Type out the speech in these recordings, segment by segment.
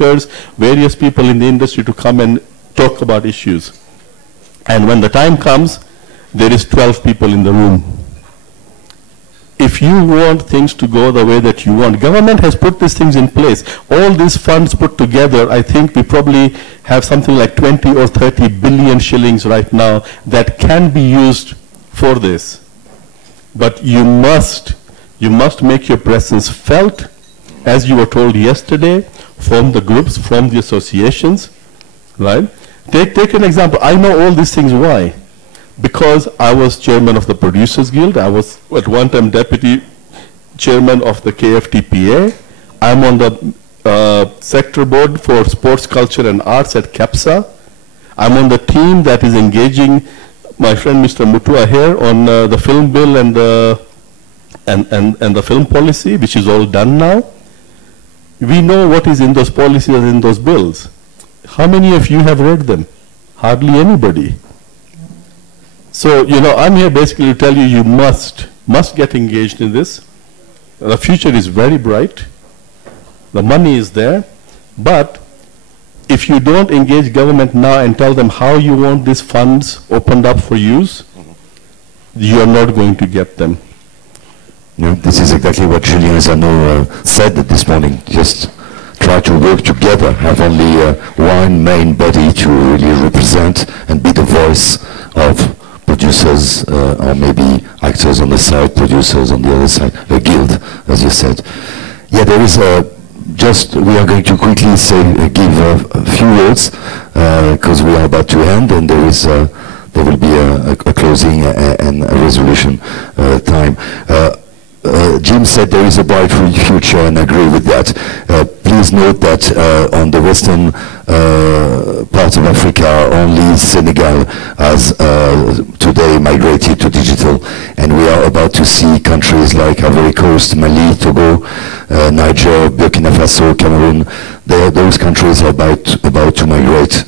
filmmakers, various people in the industry to come and talk about issues. And when the time comes, there is 12 people in the room. If you want things to go the way that you want, government has put these things in place. All these funds put together, I think we probably have something like 20 or 30 billion shillings right now that can be used for this. But you must make your presence felt, as you were told yesterday, from the groups, from the associations, right? Take an example. I know all these things. Why? Because I was chairman of the Producers Guild. I was at one time deputy chairman of the KFTPA. I'm on the sector board for sports, culture and arts at KEPSA. I'm on the team that is engaging my friend Mr. Mutua here on the film bill and the film policy, which is all done now. We know what is in those policies and in those bills. How many of you have read them? Hardly anybody. So, you know, I'm here basically to tell you, you must get engaged in this. The future is very bright. The money is there. But if you don't engage government now and tell them how you want these funds opened up for use, you are not going to get them. No, this is exactly what Julien Zano said this morning. Just try to work together, have only one main body to really represent and be the voice of producers, or maybe actors on the side, producers on the other side, a guild, as you said. Yeah, there is we are going to quickly give a few words, because we are about to end, and there will be a closing and a resolution time. Jim said there is a bright future, and I agree with that. Please note that on the western part of Africa, only Senegal has today migrated to digital, and we are about to see countries like Ivory Coast, Mali, Togo, Niger, Burkina Faso, Cameroon. Those countries are about to migrate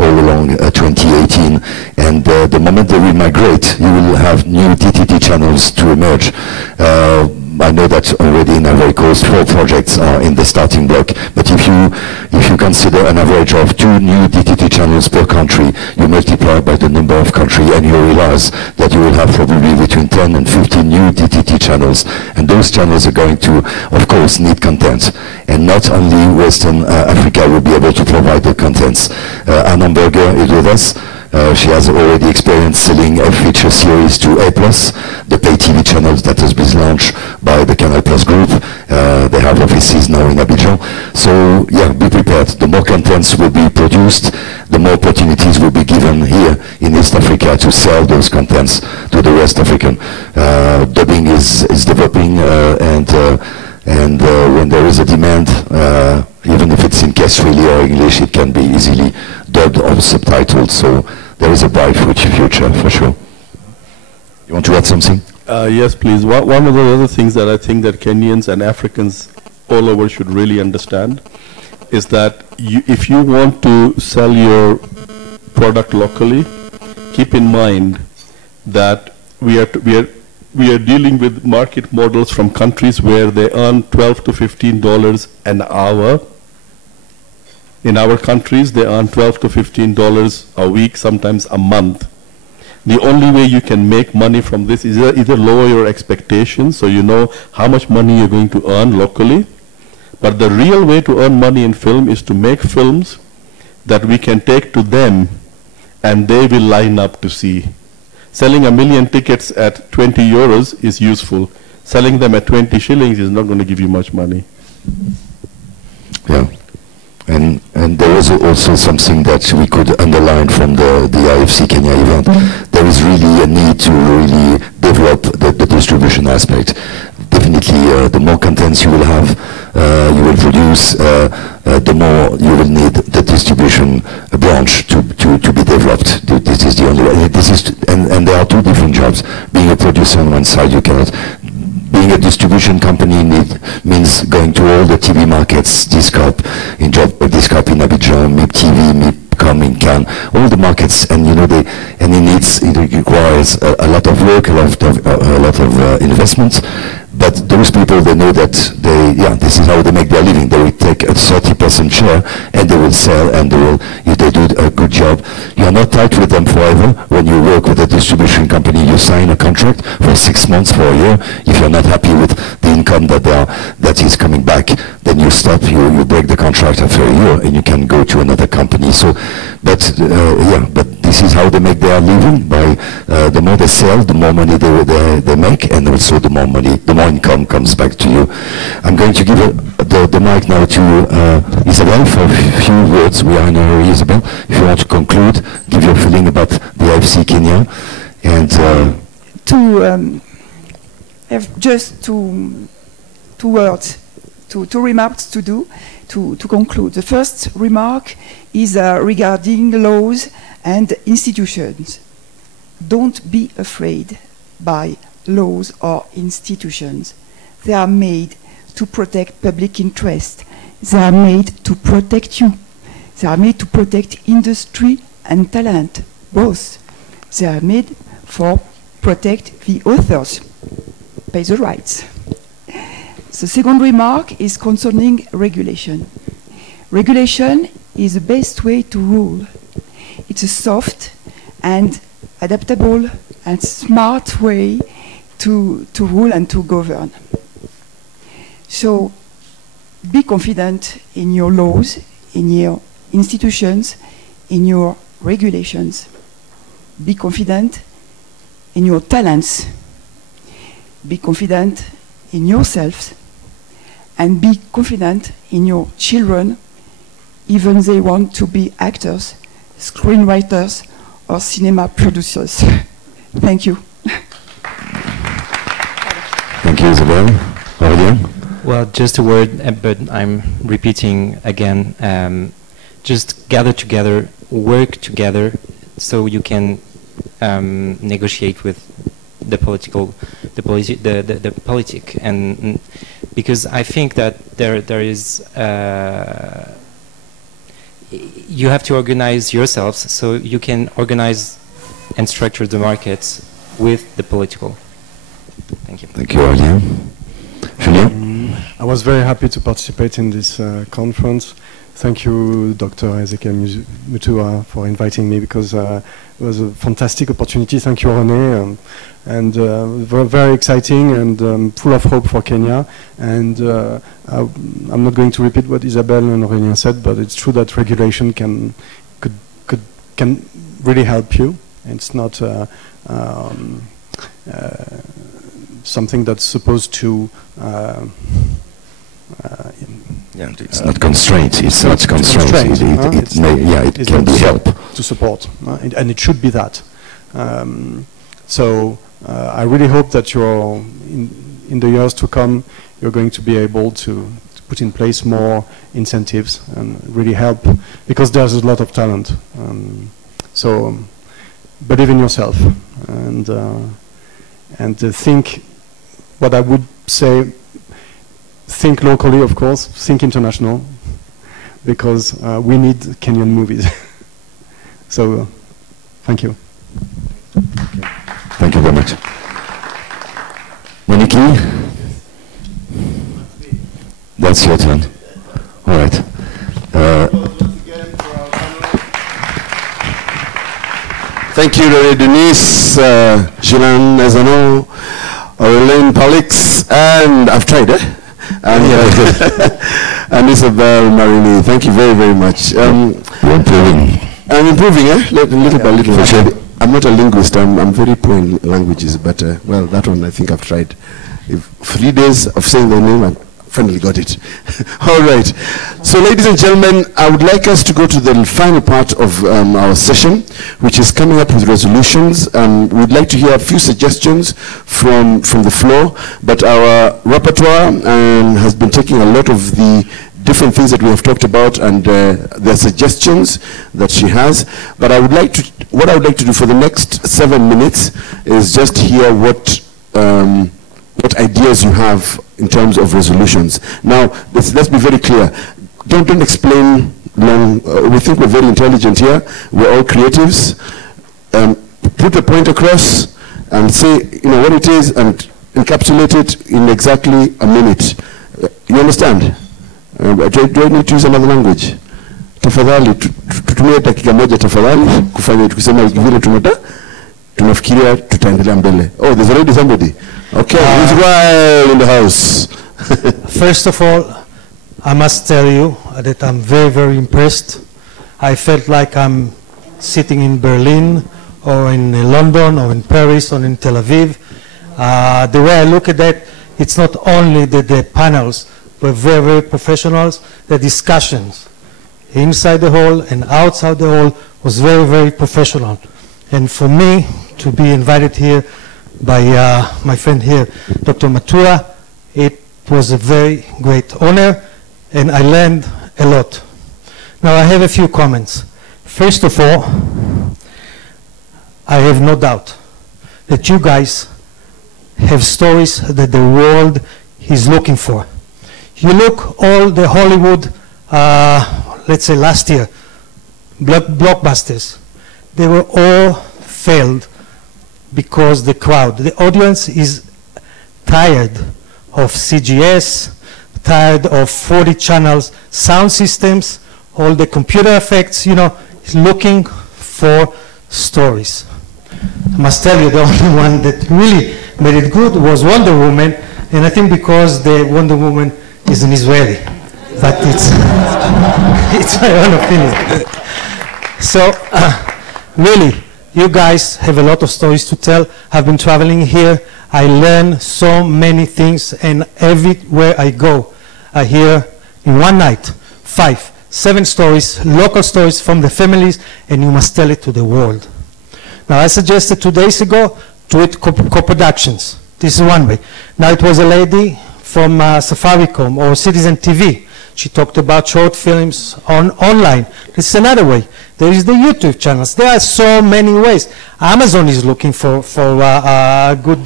all along 2018, and the moment they will migrate, you will have new DTT channels to emerge. I know that already in Ivory Coast 4 projects are in the starting block, but if you consider an average of 2 new DTT channels per country, you multiply by the number of countries, and you realize that you will have probably between 10 and 15 new DTT channels, and those channels are going to, of course, need content, and not only Western Africa will be able to provide the contents. Anna Berger is with us. She has already experienced selling a feature series to A+, the pay TV channels that has been launched by the Canal Plus group. They have offices now in Abidjan. So, yeah, be prepared. The more contents will be produced, the more opportunities will be given here in East Africa to sell those contents to the West African. Dubbing is developing, and when there is a demand, even if it's in Keswahili or English, it can be easily dubbed or subtitled. So there is a bright future for sure. You want to add something? Yes, please. One of the other things that I think that Kenyans and Africans all over should really understand is that if you want to sell your product locally, keep in mind that we are dealing with market models from countries where they earn $12 to $15 an hour. In our countries, they earn $12 to $15 a week, sometimes a month. The only way you can make money from this is either lower your expectations, so you know how much money you're going to earn locally. But the real way to earn money in film is to make films that we can take to them, and they will line up to see. Selling 1 million tickets at 20 euros is useful. Selling them at 20 shillings is not going to give you much money. Yeah. And there was also something that we could underline from the IFC Kenya event. There is really a need to really develop the distribution aspect. Definitely, the more contents you will have, you will produce, the more you will need the distribution branch to be developed. This is the only way. And there are 2 different jobs. Being a producer on one side, you cannot. Being a distribution company means going to all the TV markets, Discop in Abidjan, MIP TV, MIPCOM in Cannes, all the markets, and you know it requires a lot of work, a lot of investments. but those people, they know that this is how they make their living. They will take a 30% share and they will sell, and if they do a good job, you are not tied with them forever. When you work with a distribution company, you sign a contract for 6 months, for a year. If you're not happy with the income that is coming back, then you stop, you break the contract after a year and you can go to another company. So, but this is how they make their living. By the more they sell, the more money they make, and also the more income comes back to you. I'm going to give the mic now to Isabel for a few words. We are in a hurry, Isabel. If you want to conclude, give your feeling about the AFC Kenya, and to have just two words, two remarks to conclude. The first remark is regarding laws and institutions. Don't be afraid by laws or institutions. They are made to protect public interest. They are made to protect you. They are made to protect industry and talent, both. They are made for protect the authors, pay the rights. The second remark is concerning regulation. Regulation is the best way to rule. It's a soft and adaptable and smart way to rule and to govern. So be confident in your laws, in your institutions, in your regulations. Be confident in your talents. Be confident in yourselves. And be confident in your children, even they want to be actors, screenwriters, or cinema producers. Thank you. Thank you, Isabel. Aurélien? Well, just a word, but I'm repeating again. Just gather together, work together, so you can negotiate with the politic, and because I think that there is you have to organize yourselves so you can organize and structure the markets with the political. Thank you. Thank you, Aurélien. Julien? I was very happy to participate in this conference. Thank you, Dr. Ezekiel Mutua, for inviting me, because it was a fantastic opportunity. Thank you, René, and very exciting and full of hope for Kenya. And I'm not going to repeat what Isabel and Aurélien said, but it's true that regulation can really help you. It's not something that's supposed to it's not constraint. It's not constraint. It can be help to support, and it should be that. So I really hope that you're in the years to come, you're going to be able to put in place more incentives and really help, because there's a lot of talent. So believe in yourself, and think. What I would say, think locally, of course, think international, because we need Kenyan movies. So, thank you. Thank you very much. Monique? That's your turn. All right. Thank you, Denise, Gilles Nezano, Aurélien Palix, and I've tried, and Isabel Marini. Thank you very, very much. You're improving. I'm improving, little by little. Actually, I'm not a linguist. I'm very poor in languages, but well, that one I think I've tried. 3 days of saying the name, I finally got it. All right. So, ladies and gentlemen, I would like us to go to the final part of our session, which is coming up with resolutions. We'd like to hear a few suggestions from the floor, but our rapporteur has been taking a lot of the different things that we have talked about, and there are suggestions that she has. But what I would like to do for the next 7 minutes is just hear what ideas you have in terms of resolutions. Now, let's be very clear. Don't explain long. We think we're very intelligent here. We're all creatives. Put the point across and say, what it is, and encapsulate it in exactly a minute. You understand? Do I need to use another language? Tafadhali, tutumie dakika moja tafadhali, kufanya tukisema vile tunafikiria tutaendelea mbele. Oh, there's already somebody. Okay, who's right in the house? First of all, I must tell you that I'm very, very impressed. I felt like I'm sitting in Berlin or in London or in Paris or in Tel Aviv. The way I look at that, it's not only the panels were very, very professionals, the discussions inside the hall and outside the hall was very, very professional. And for me to be invited here by my friend here, Dr. Matura, it was a very great honor and I learned a lot. Now I have a few comments. First of all, I have no doubt that you guys have stories that the world is looking for. You look all the Hollywood, let's say last year, blockbusters, they were all failed because the crowd, the audience is tired of CGS, tired of 40 channels, sound systems, all the computer effects, you know, is looking for stories. I must tell you, the only one that really made it good was Wonder Woman, and I think because the Wonder Woman is an Israeli, but it's my own opinion. So, really, you guys have a lot of stories to tell. I've been traveling here. I learn so many things, and everywhere I go, I hear in one night 5, 7 stories, local stories from the families, and you must tell it to the world. Now, I suggested 2 days ago to it co-productions. This is one way. Now, it was a lady from Safaricom or Citizen TV. She talked about short films online. This is another way. There is the YouTube channels. There are so many ways. Amazon is looking for good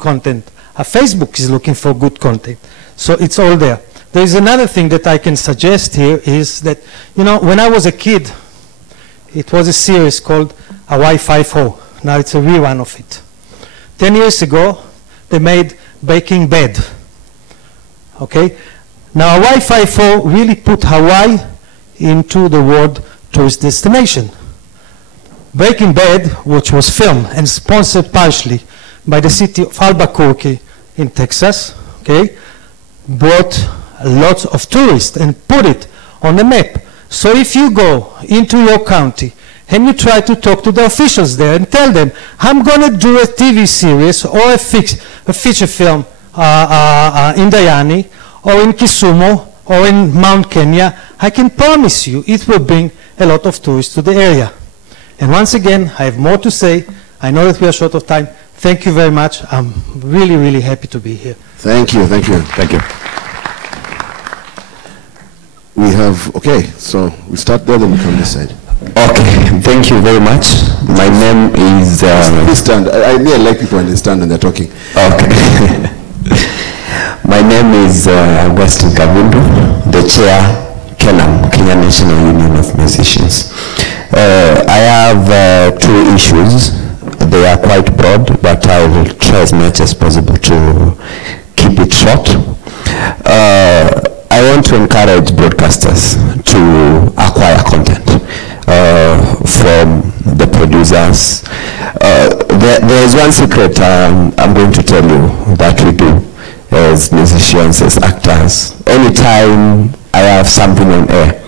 content. Facebook is looking for good content. So it's all there. There is another thing that I can suggest here is that, you know, when I was a kid, it was a series called Hawaii Five-0. Now it's a rerun of it. 10 years ago, they made Breaking Bad. Okay? Now Hawaii Five-0 really put Hawaii into the world tourist destination. Breaking Bad, which was filmed and sponsored partially by the city of Albuquerque in Texas, okay, brought lots of tourists and put it on the map. So if you go into your county and you try to talk to the officials there and tell them, I'm going to do a TV series or a feature film in Diani or in Kisumu or in Mount Kenya, I can promise you it will bring a lot of tourists to the area. And once again, I have more to say. I know that we are short of time. Thank you very much. I'm really, really happy to be here. Thank you, thank you, thank you. We have, okay, so we start there, then we come this side. Okay, thank you very much. My name is... Please stand. I really like people when they stand and they're talking. Okay. My name is Augustine Kabundu, the chair, KENAM, Kenya National Union of Musicians. I have 2 issues. They are quite broad, but I will try as much as possible to keep it short. I want to encourage broadcasters to acquire content from the producers. There is one secret I'm going to tell you that we do as musicians, as actors. Anytime I have something on air,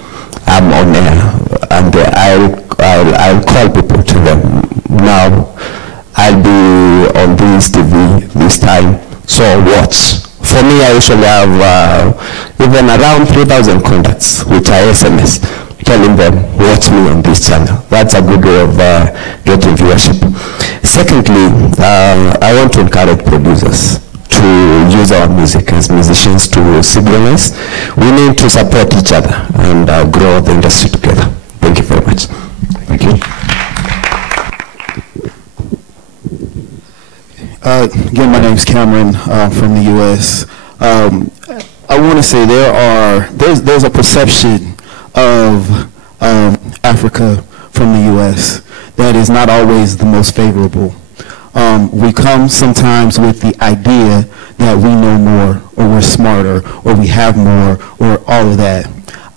I'm on air, and I'll call people to them. Now, I'll be on this TV this time, so watch. For me, I usually have even around 3,000 contacts, which I SMS, telling them, watch me on this channel. That's a good way of getting viewership. Secondly, I want to encourage producers to use our music as musicians to synchronize. We need to support each other and grow the industry together. Thank you very much. Thank you. Again, my name is Cameron from the U.S. I want to say there's a perception of Africa from the U.S. that is not always the most favorable. we come sometimes with the idea that we know more, or we're smarter, or we have more, or all of that.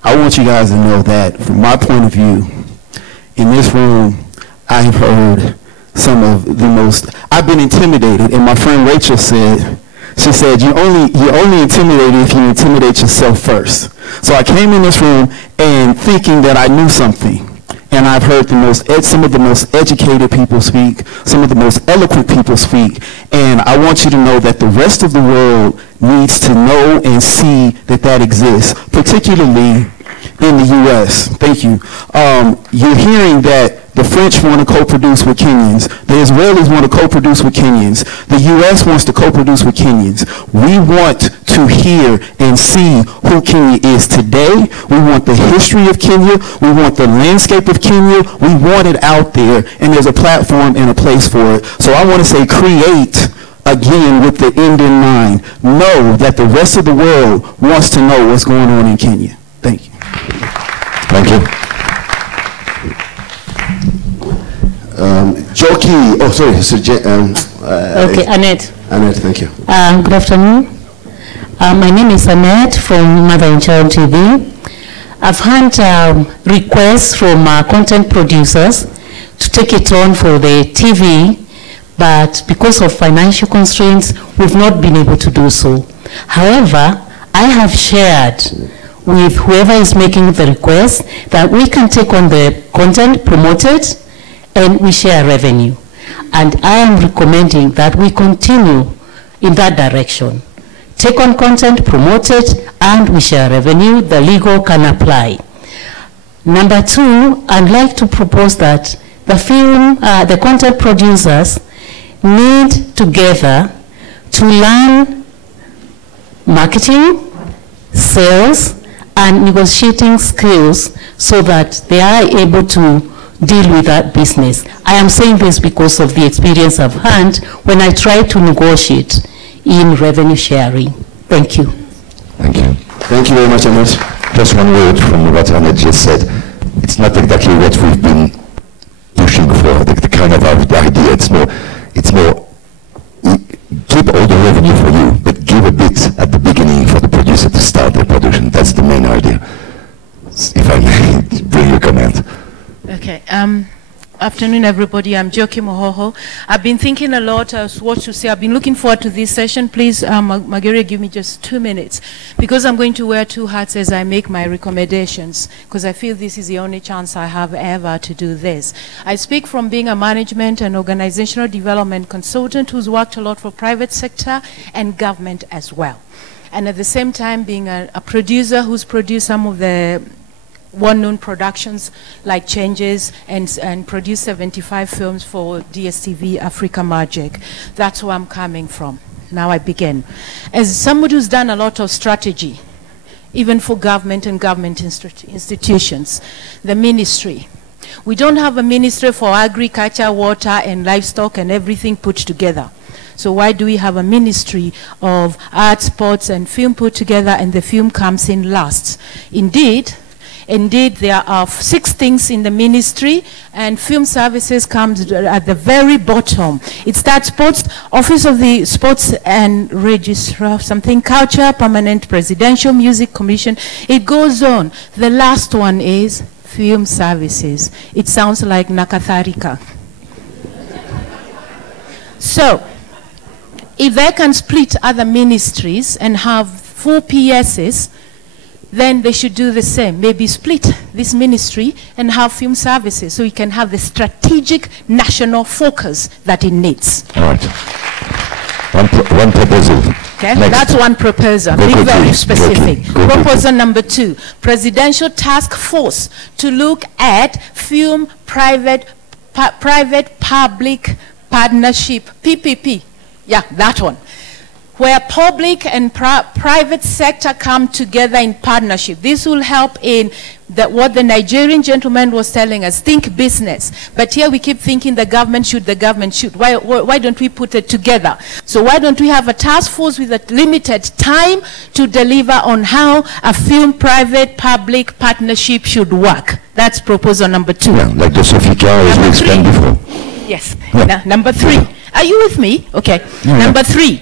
I want you guys to know that from my point of view, in this room, I have heard some of the most, I've been intimidated, and my friend Rachel said, she said, you're only intimidated if you intimidate yourself first. So I came in this room and thinking that I knew something. And I've heard some of the most educated people speak, some of the most eloquent people speak. And I want you to know that the rest of the world needs to know and see that that exists, particularly in the U.S. Thank you. You're hearing that the French want to co-produce with Kenyans. The Israelis want to co-produce with Kenyans. The U.S. wants to co-produce with Kenyans. We want to hear and see who Kenya is today. We want the history of Kenya. We want the landscape of Kenya. We want it out there, and there's a platform and a place for it. So I want to say create again with the end in mind. Know that the rest of the world wants to know what's going on in Kenya. Thank you. Thank you. Joki, oh sorry, okay, Annette. Annette, thank you. Good afternoon. My name is Annette from Mother and Child TV. I've had requests from content producers to take it on for the TV, but because of financial constraints, we've not been able to do so. However, I have shared with whoever is making the request that we can take on the content, promote it, and we share revenue. And I am recommending that we continue in that direction. Take on content, promote it, and we share revenue. The legal can apply. Number two, I'd like to propose that the content producers need together to learn marketing, sales, and negotiating skills so that they are able to deal with that business. I am saying this because of the experience I've had when I try to negotiate in revenue sharing. Thank you. Thank you. Thank you very much, Annette. Just one word from what Annette just said. It's not exactly what we've been pushing for, the kind of idea. It's more, keep all the revenue for you, but give a bit at the beginning for the producer to start the production. That's the main idea. If I may bring your comment. Okay. Afternoon, everybody. I'm Joki Mohoho. I've been thinking a lot as what to say. I've been looking forward to this session. Please, Marguerite, give me just 2 minutes, because I'm going to wear two hats as I make my recommendations, because I feel this is the only chance I have ever to do this. I speak from being a management and organizational development consultant who's worked a lot for private sector and government as well. And at the same time, being a producer who's produced some of the well-known productions like Changes and produced 75 films for DSTV Africa Magic. That's where I'm coming from. Now I begin. As somebody who's done a lot of strategy, even for government and government institutions, the ministry. We don't have a ministry for agriculture, water, and livestock and everything put together. So why do we have a ministry of art, sports, and film put together, and the film comes in last? Indeed, there are 6 things in the ministry, and film services comes at the very bottom. It's that sports, Office of the Sports and Registrar of something, Culture, Permanent Presidential Music Commission. It goes on. The last one is film services. It sounds like Nakatharika. So, if they can split other ministries and have 4 PSs, then they should do the same. Maybe split this ministry and have film services so you can have the strategic national focus that it needs. All right. One proposal. Okay, Next. that's one proposal. Be very specific. Proposal number 2, Presidential Task Force to look at film private-public partnership, PPP. Yeah, that one. Where public and private sector come together in partnership. This will help in what the Nigerian gentleman was telling us, think business. But here we keep thinking the government should. Why don't we put it together? So why don't we have a task force with a limited time to deliver on how a film private-public partnership should work? That's proposal number 2. Yeah, like the Sofica as we explained before. Yes. Number 3. Are you with me? Okay. Number 3.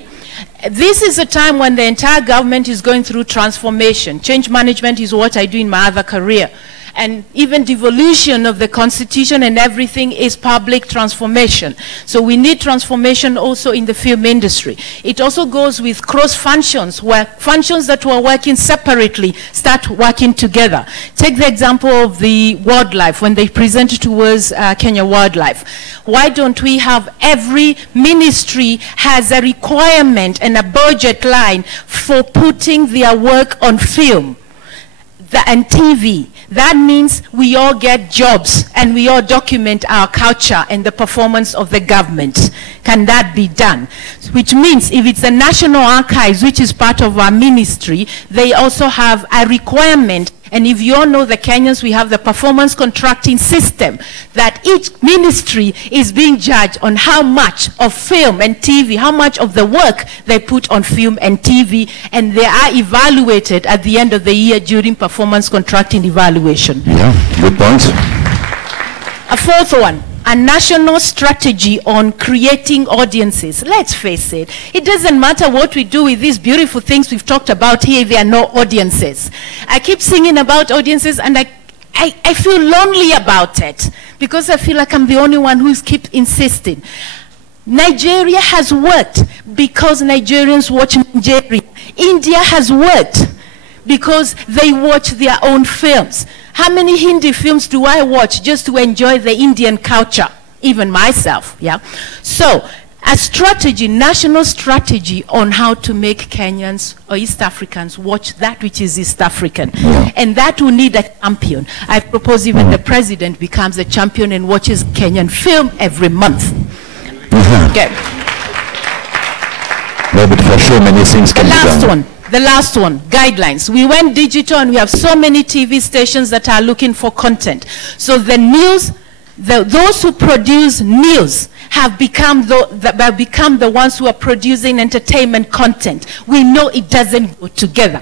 This is a time when the entire government is going through transformation. Change management is what I do in my other career. And even devolution of the constitution and everything is public transformation. So we need transformation also in the film industry. It also goes with cross functions, where functions that were working separately start working together. Take the example of the wildlife, when they presented to us Kenya Wildlife. Why don't we have every ministry has a requirement and a budget line for putting their work on film and TV? That means we all get jobs and we all document our culture and the performance of the government. Can that be done? Which means if it's the National Archives, which is part of our ministry, they also have a requirement. And if you all know the Kenyans, we have the performance contracting system, that each ministry is being judged on how much of film and TV, how much of the work they put on film and TV, and they are evaluated at the end of the year during performance contracting evaluation. Yeah, good point. A 4th one. A national strategy on creating audiences. Let's face it, it doesn't matter what we do with these beautiful things we've talked about here if there are no audiences. I keep singing about audiences and I feel lonely about it because I feel like I'm the only one who's keep insisting. Nigeria has worked because Nigerians watch Nigeria. India has worked because they watch their own films. How many Hindi films do I watch just to enjoy the Indian culture? Even myself, yeah? So, a strategy, national strategy on how to make Kenyans or East Africans watch that which is East African. Yeah. And that will need a champion. I propose even the president becomes a champion and watches Kenyan film every month. Okay. No, but for sure many things can be done. The last one, guidelines. We went digital and we have so many TV stations that are looking for content. So the news, those who produce news have become the ones who are producing entertainment content. We know it doesn't go together.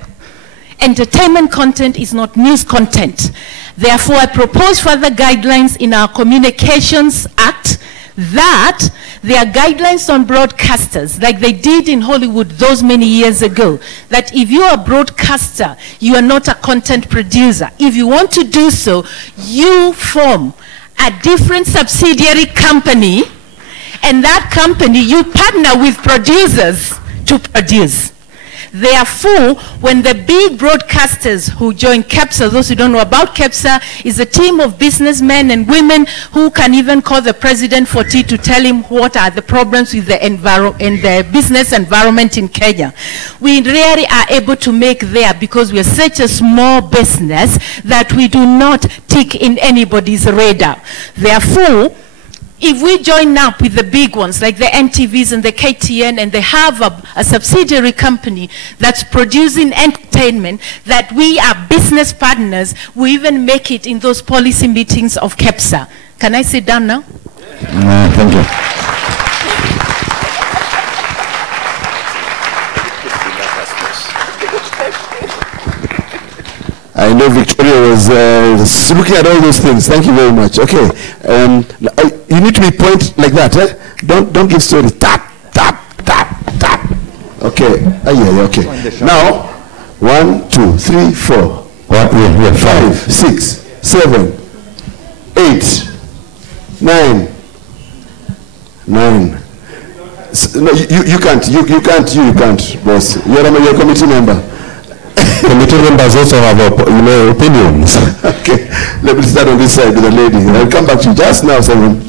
Entertainment content is not news content. Therefore, I propose further guidelines in our Communications Act that there are guidelines on broadcasters, like they did in Hollywood those many years ago, that if you are a broadcaster, you are not a content producer. If you want to do so, you form a different subsidiary company, and that company, you partner with producers to produce. Therefore, when the big broadcasters who join KEPSA, those who don't know about KEPSA, is a team of businessmen and women who can even call the president for tea to tell him what are the problems with the business environment in Kenya. We really are able to make there because we are such a small business that we do not tick in anybody's radar. Therefore, if we join up with the big ones like the NTVs and the KTN, and they have a subsidiary company that's producing entertainment, that we are business partners, we even make it in those policy meetings of KEPSA. Can I sit down now? Thank you. I know Victoria was looking at all those things. Thank you very much. Okay, you need to be point like that. Eh? Don't give story. Tap, tap, tap, tap. Okay. Yeah. Okay. Now, 1, 2, 3, 4. 5, 6, 7, 8, 9. 9. No, you can't, boss. You're a committee member. Committee members also have opinions. Okay, let me start on this side with the lady. I'll come back to you just now, Simon.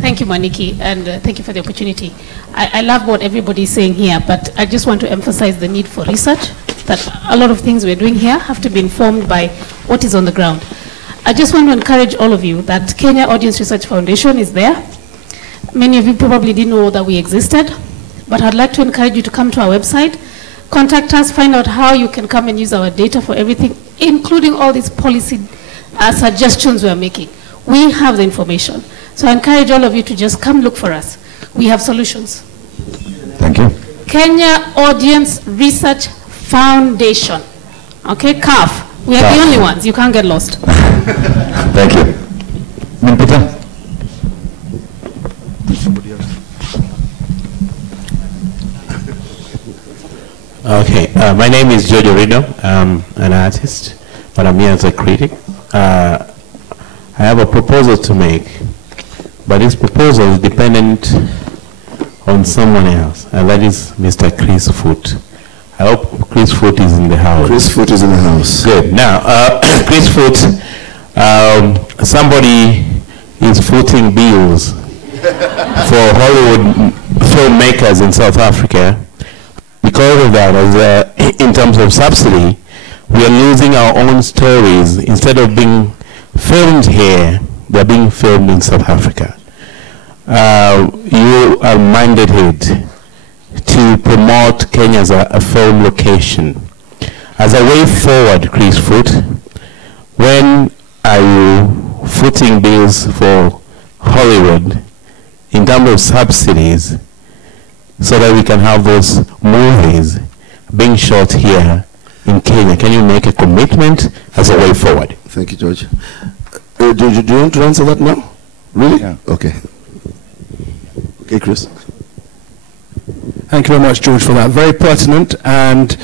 Thank you, Maniki, and thank you for the opportunity. I love what everybody is saying here, but I just want to emphasize the need for research, that a lot of things we're doing here have to be informed by what is on the ground. I just want to encourage all of you that Kenya Audience Research Foundation is there. Many of you probably didn't know that we existed, but I'd like to encourage you to come to our website, contact us, find out how you can come and use our data for everything, including all these policy suggestions we're making. We have the information. So I encourage all of you to just come look for us. We have solutions. Thank you. Kenya Audience Research Foundation. Okay, CAF. We are the only ones. You can't get lost. Thank you. Peter? Somebody else. Okay, my name is Jojo Rino. I'm an artist, but I'm here as a critic. I have a proposal to make, but this proposal is dependent on someone else, and that is Mr. Chris Foot. I hope Chris Foot is in the house. Chris Foot is in the house. Good. Now, Chris Foot, somebody is footing bills for Hollywood filmmakers in South Africa. Because of that, as in terms of subsidy, we are losing our own stories. Instead of being filmed here, they're being filmed in South Africa. You are mandated to promote Kenya as a film location. As a way forward, Chris Foot, when are you footing bills for Hollywood in terms of subsidies so that we can have those movies being shot here in Kenya? Can you make a commitment as a way forward? Thank you, George. Do you want to answer that now? Really? Yeah. Okay. Okay, Chris. Thank you very much, George, for that. Very pertinent, and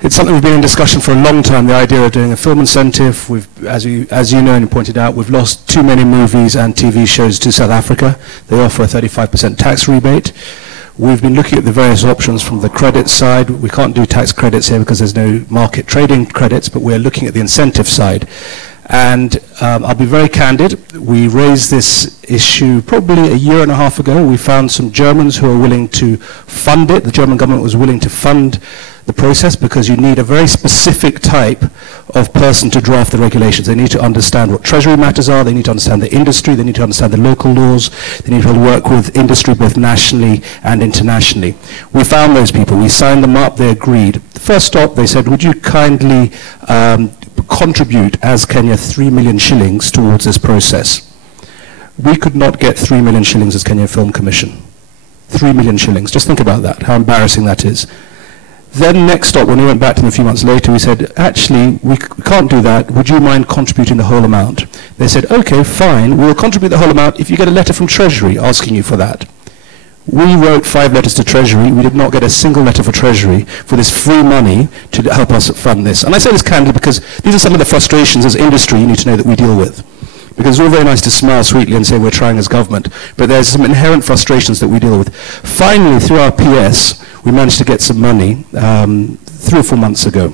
it's something we've been in discussion for a long time, the idea of doing a film incentive. As you know and you pointed out, we've lost too many movies and TV shows to South Africa. They offer a 35% tax rebate. We've been looking at the various options from the credit side. We can't do tax credits here because there's no market trading credits, but we're looking at the incentive side. And I'll be very candid. We raised this issue probably a year and a half ago. We found some Germans who are willing to fund it. The German government was willing to fund the process because you need a very specific type of person to draft the regulations. They need to understand what treasury matters are. They need to understand the industry. They need to understand the local laws. They need to work with industry both nationally and internationally. We found those people. We signed them up. They agreed. The first stop, they said, would you kindly contribute as Kenya 3 million shillings towards this process? We could not get 3 million shillings as Kenya Film Commission. 3 million shillings. Just think about that, how embarrassing that is. Then next stop, when we went back to them a few months later, we said, actually, we can't do that. Would you mind contributing the whole amount? They said, okay, fine. We'll contribute the whole amount if you get a letter from Treasury asking you for that. We wrote 5 letters to Treasury. We did not get a single letter for Treasury for this free money to help us fund this. And I say this candidly because these are some of the frustrations as industry you need to know that we deal with. Because it's all very nice to smile sweetly and say we're trying as government, but there's some inherent frustrations that we deal with. Finally, through our PS, we managed to get some money 3 or 4 months ago.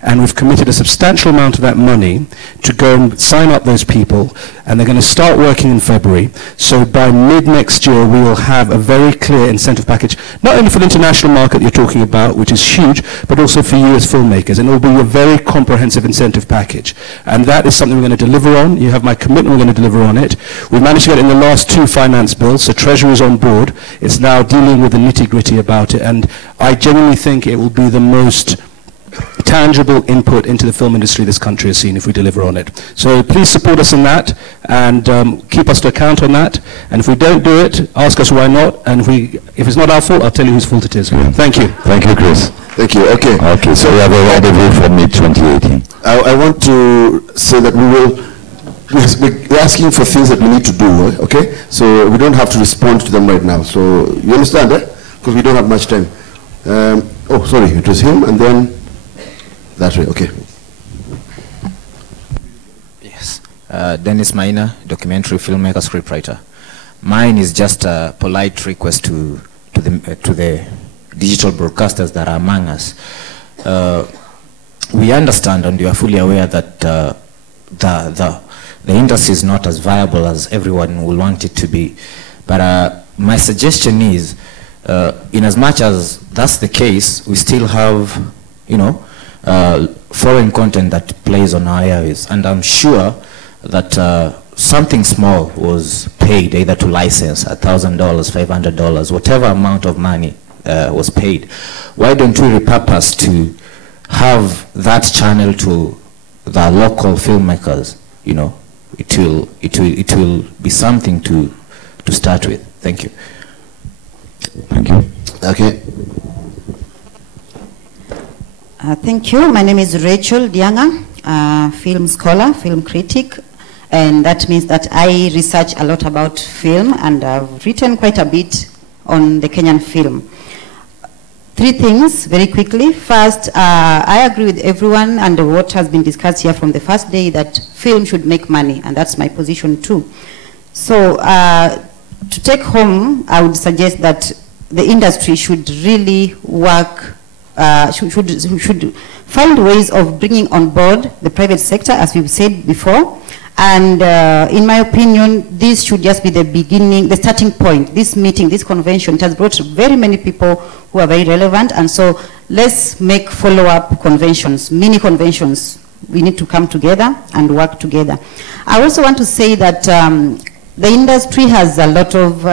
And we've committed a substantial amount of that money to go and sign up those people, and they're going to start working in February. So by mid-next year, we will have a very clear incentive package, not only for the international market you're talking about, which is huge, but also for you as filmmakers. And it will be a very comprehensive incentive package. And that is something we're going to deliver on. You have my commitment, we're going to deliver on it. We managed to get it in the last 2 finance bills, so Treasury is on board. It's now dealing with the nitty-gritty about it. And I genuinely think it will be the most tangible input into the film industry this country has seen if we deliver on it. So please support us in that and keep us to account on that. And if we don't do it, ask us why not. And if it's not our fault, I'll tell you whose fault it is. Yeah. Thank you. Thank you, Chris. Thank you. Okay. Okay, so we have a rendezvous for mid-2018. I want to say that we're asking for things that we need to do, okay? So we don't have to respond to them right now. So you understand, because we don't have much time. Oh, sorry, it was him, and then that way, okay. Yes. Dennis Maina, documentary filmmaker, scriptwriter. Mine is just a polite request to the digital broadcasters that are among us. We understand and we are fully aware that the industry is not as viable as everyone will want it to be. But my suggestion is, in as much as that's the case, we still have, foreign content that plays on our airways, and I'm sure that something small was paid, either to license $1,000, $500, whatever amount of money was paid. Why don't we repurpose to have that channel to the local filmmakers? It will be something to start with. Thank you. Thank you. Okay. Thank you. My name is Rachel Dianga, film scholar, film critic, and that means that I research a lot about film, and I've written quite a bit on the Kenyan film. Three things very quickly. First, I agree with everyone and what has been discussed here from the first day that film should make money, and that's my position too. So to take home, I would suggest that the industry should really work, should find ways of bringing on board the private sector, as we've said before. And in my opinion, this should just be the beginning, the starting point. This meeting, this convention, it has brought very many people who are very relevant. And so let's make follow-up conventions, mini conventions. We need to come together and work together. I also want to say that the industry has a lot of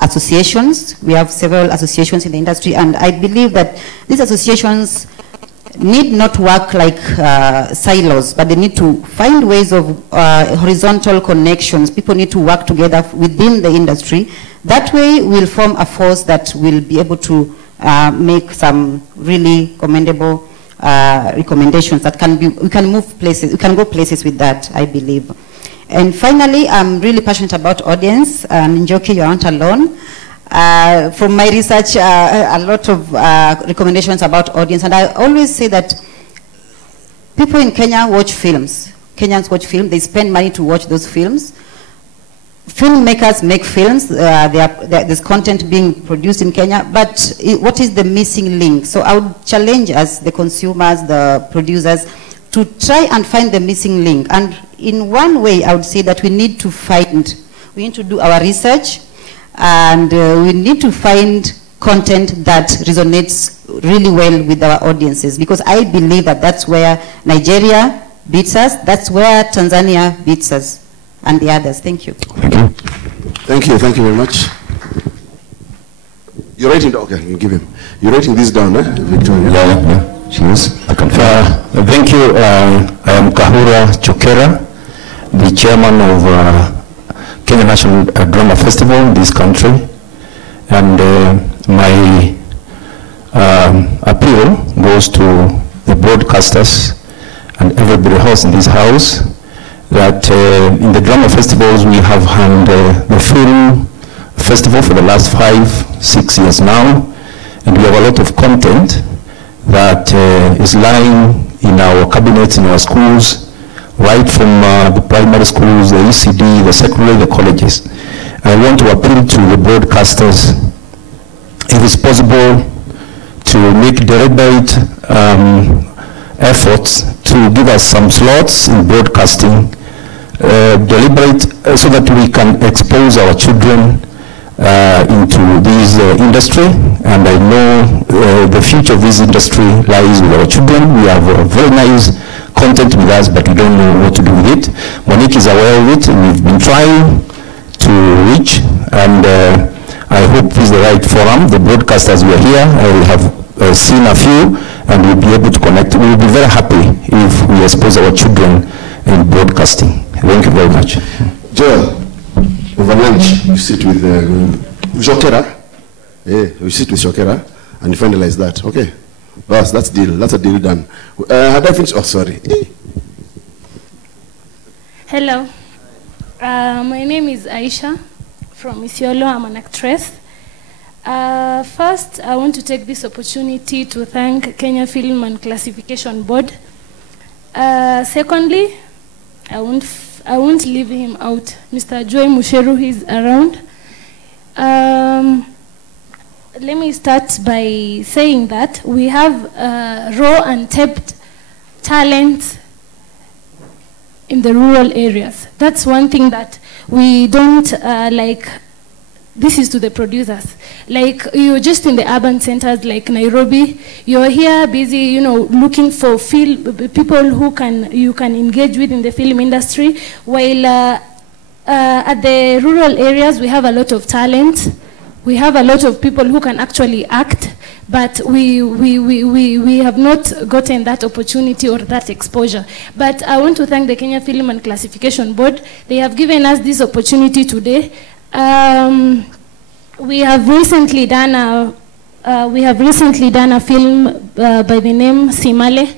associations. We have several associations in the industry, and I believe that these associations need not work like silos, but they need to find ways of horizontal connections. People need to work together within the industry. That way we'll form a force that will be able to make some really commendable recommendations that can be, we can move places, we can go places with that, I believe. And finally, I'm really passionate about audience, and Njoki, you aren't alone. From my research, a lot of recommendations about audience, and I always say that people in Kenya watch films. Kenyans watch films, they spend money to watch those films. Filmmakers make films, there's content being produced in Kenya, but what is the missing link? So I would challenge us, the consumers, the producers, to try and find the missing link. And in one way, I would say that we need to do our research, and we need to find content that resonates really well with our audiences, because I believe that that's where Nigeria beats us, that's where Tanzania beats us, and the others. Thank you. Thank you. Thank you very much. You're writing, okay, you give him. You're writing this down, Victoria? Yeah. She is. I confirm. Thank you. I am Kahura Chokera, the chairman of Kenya National Drama Festival in this country, and my appeal goes to the broadcasters and everybody else in this house that in the drama festivals we have had the film festival for the last 5-6 years now, and we have a lot of content that is lying in our cabinets, in our schools, right from the primary schools, the ECD, the secondary, the colleges. I want to appeal to the broadcasters, if it's possible, to make deliberate efforts to give us some slots in broadcasting, deliberate so that we can expose our children into this industry. And I know the future of this industry lies with our children. We have very nice content with us, but we don't know what to do with it. Monique is aware of it. We've been trying to reach, and I hope this is the right forum. The broadcasters were here. We have seen a few, and we'll be able to connect. We'll be very happy if we expose our children in broadcasting. Thank you very much. Joel, over lunch, you sit with Jokera. Yeah, you sit with Jokera and you finalize that. Okay. That's deal. That's a deal done. Had I finished? Oh, sorry. Hello. My name is Aisha from Isiolo. I'm an actress. First, I want to take this opportunity to thank Kenya Film and Classification Board. Secondly, I won't leave him out. Mr. Joy Musheru is around. Let me start by saying that we have raw and tapped talent in the rural areas. That's one thing that we don't like. This is to the producers. Like, you're just in the urban centers like Nairobi, you're here busy, looking for people who you can engage with in the film industry, while at the rural areas we have a lot of talent. We have a lot of people who can actually act, but we have not gotten that opportunity or that exposure. But I want to thank the Kenya Film and Classification Board. They have given us this opportunity today. We have recently done a film by the name Simale,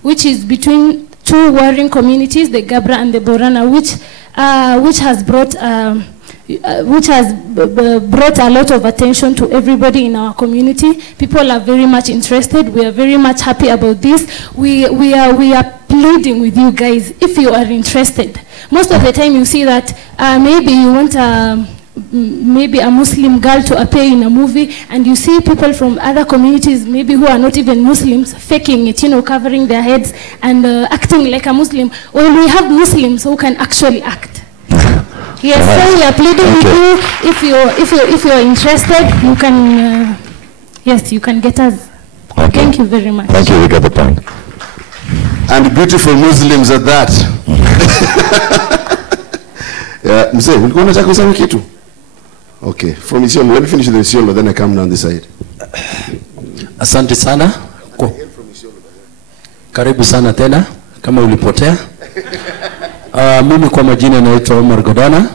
which is between two warring communities, the Gabra and the Borana, which has brought which has brought a lot of attention to everybody in our community. People are very much interested. We are very much happy about this. We are pleading with you guys, if you are interested. Most of the time you see that maybe you want maybe a Muslim girl to appear in a movie, and you see people from other communities, maybe who are not even Muslims, faking it, you know, covering their heads and acting like a Muslim. Well, we have Muslims who can actually act. Yes, so we are pleading with you. If you are interested, you can. Yes, you can get us. Okay. Thank you very much. Thank you. We got the point. And beautiful Muslims at that. Mzee, ulikuwa unataka kusema kitu? Okay, from Isiolo, let me finish the Isiolo, then I come down this side. Asante sana. Karibu sana tena, kama ulipotea. Mimi kwa majina naitwa Omar Godana,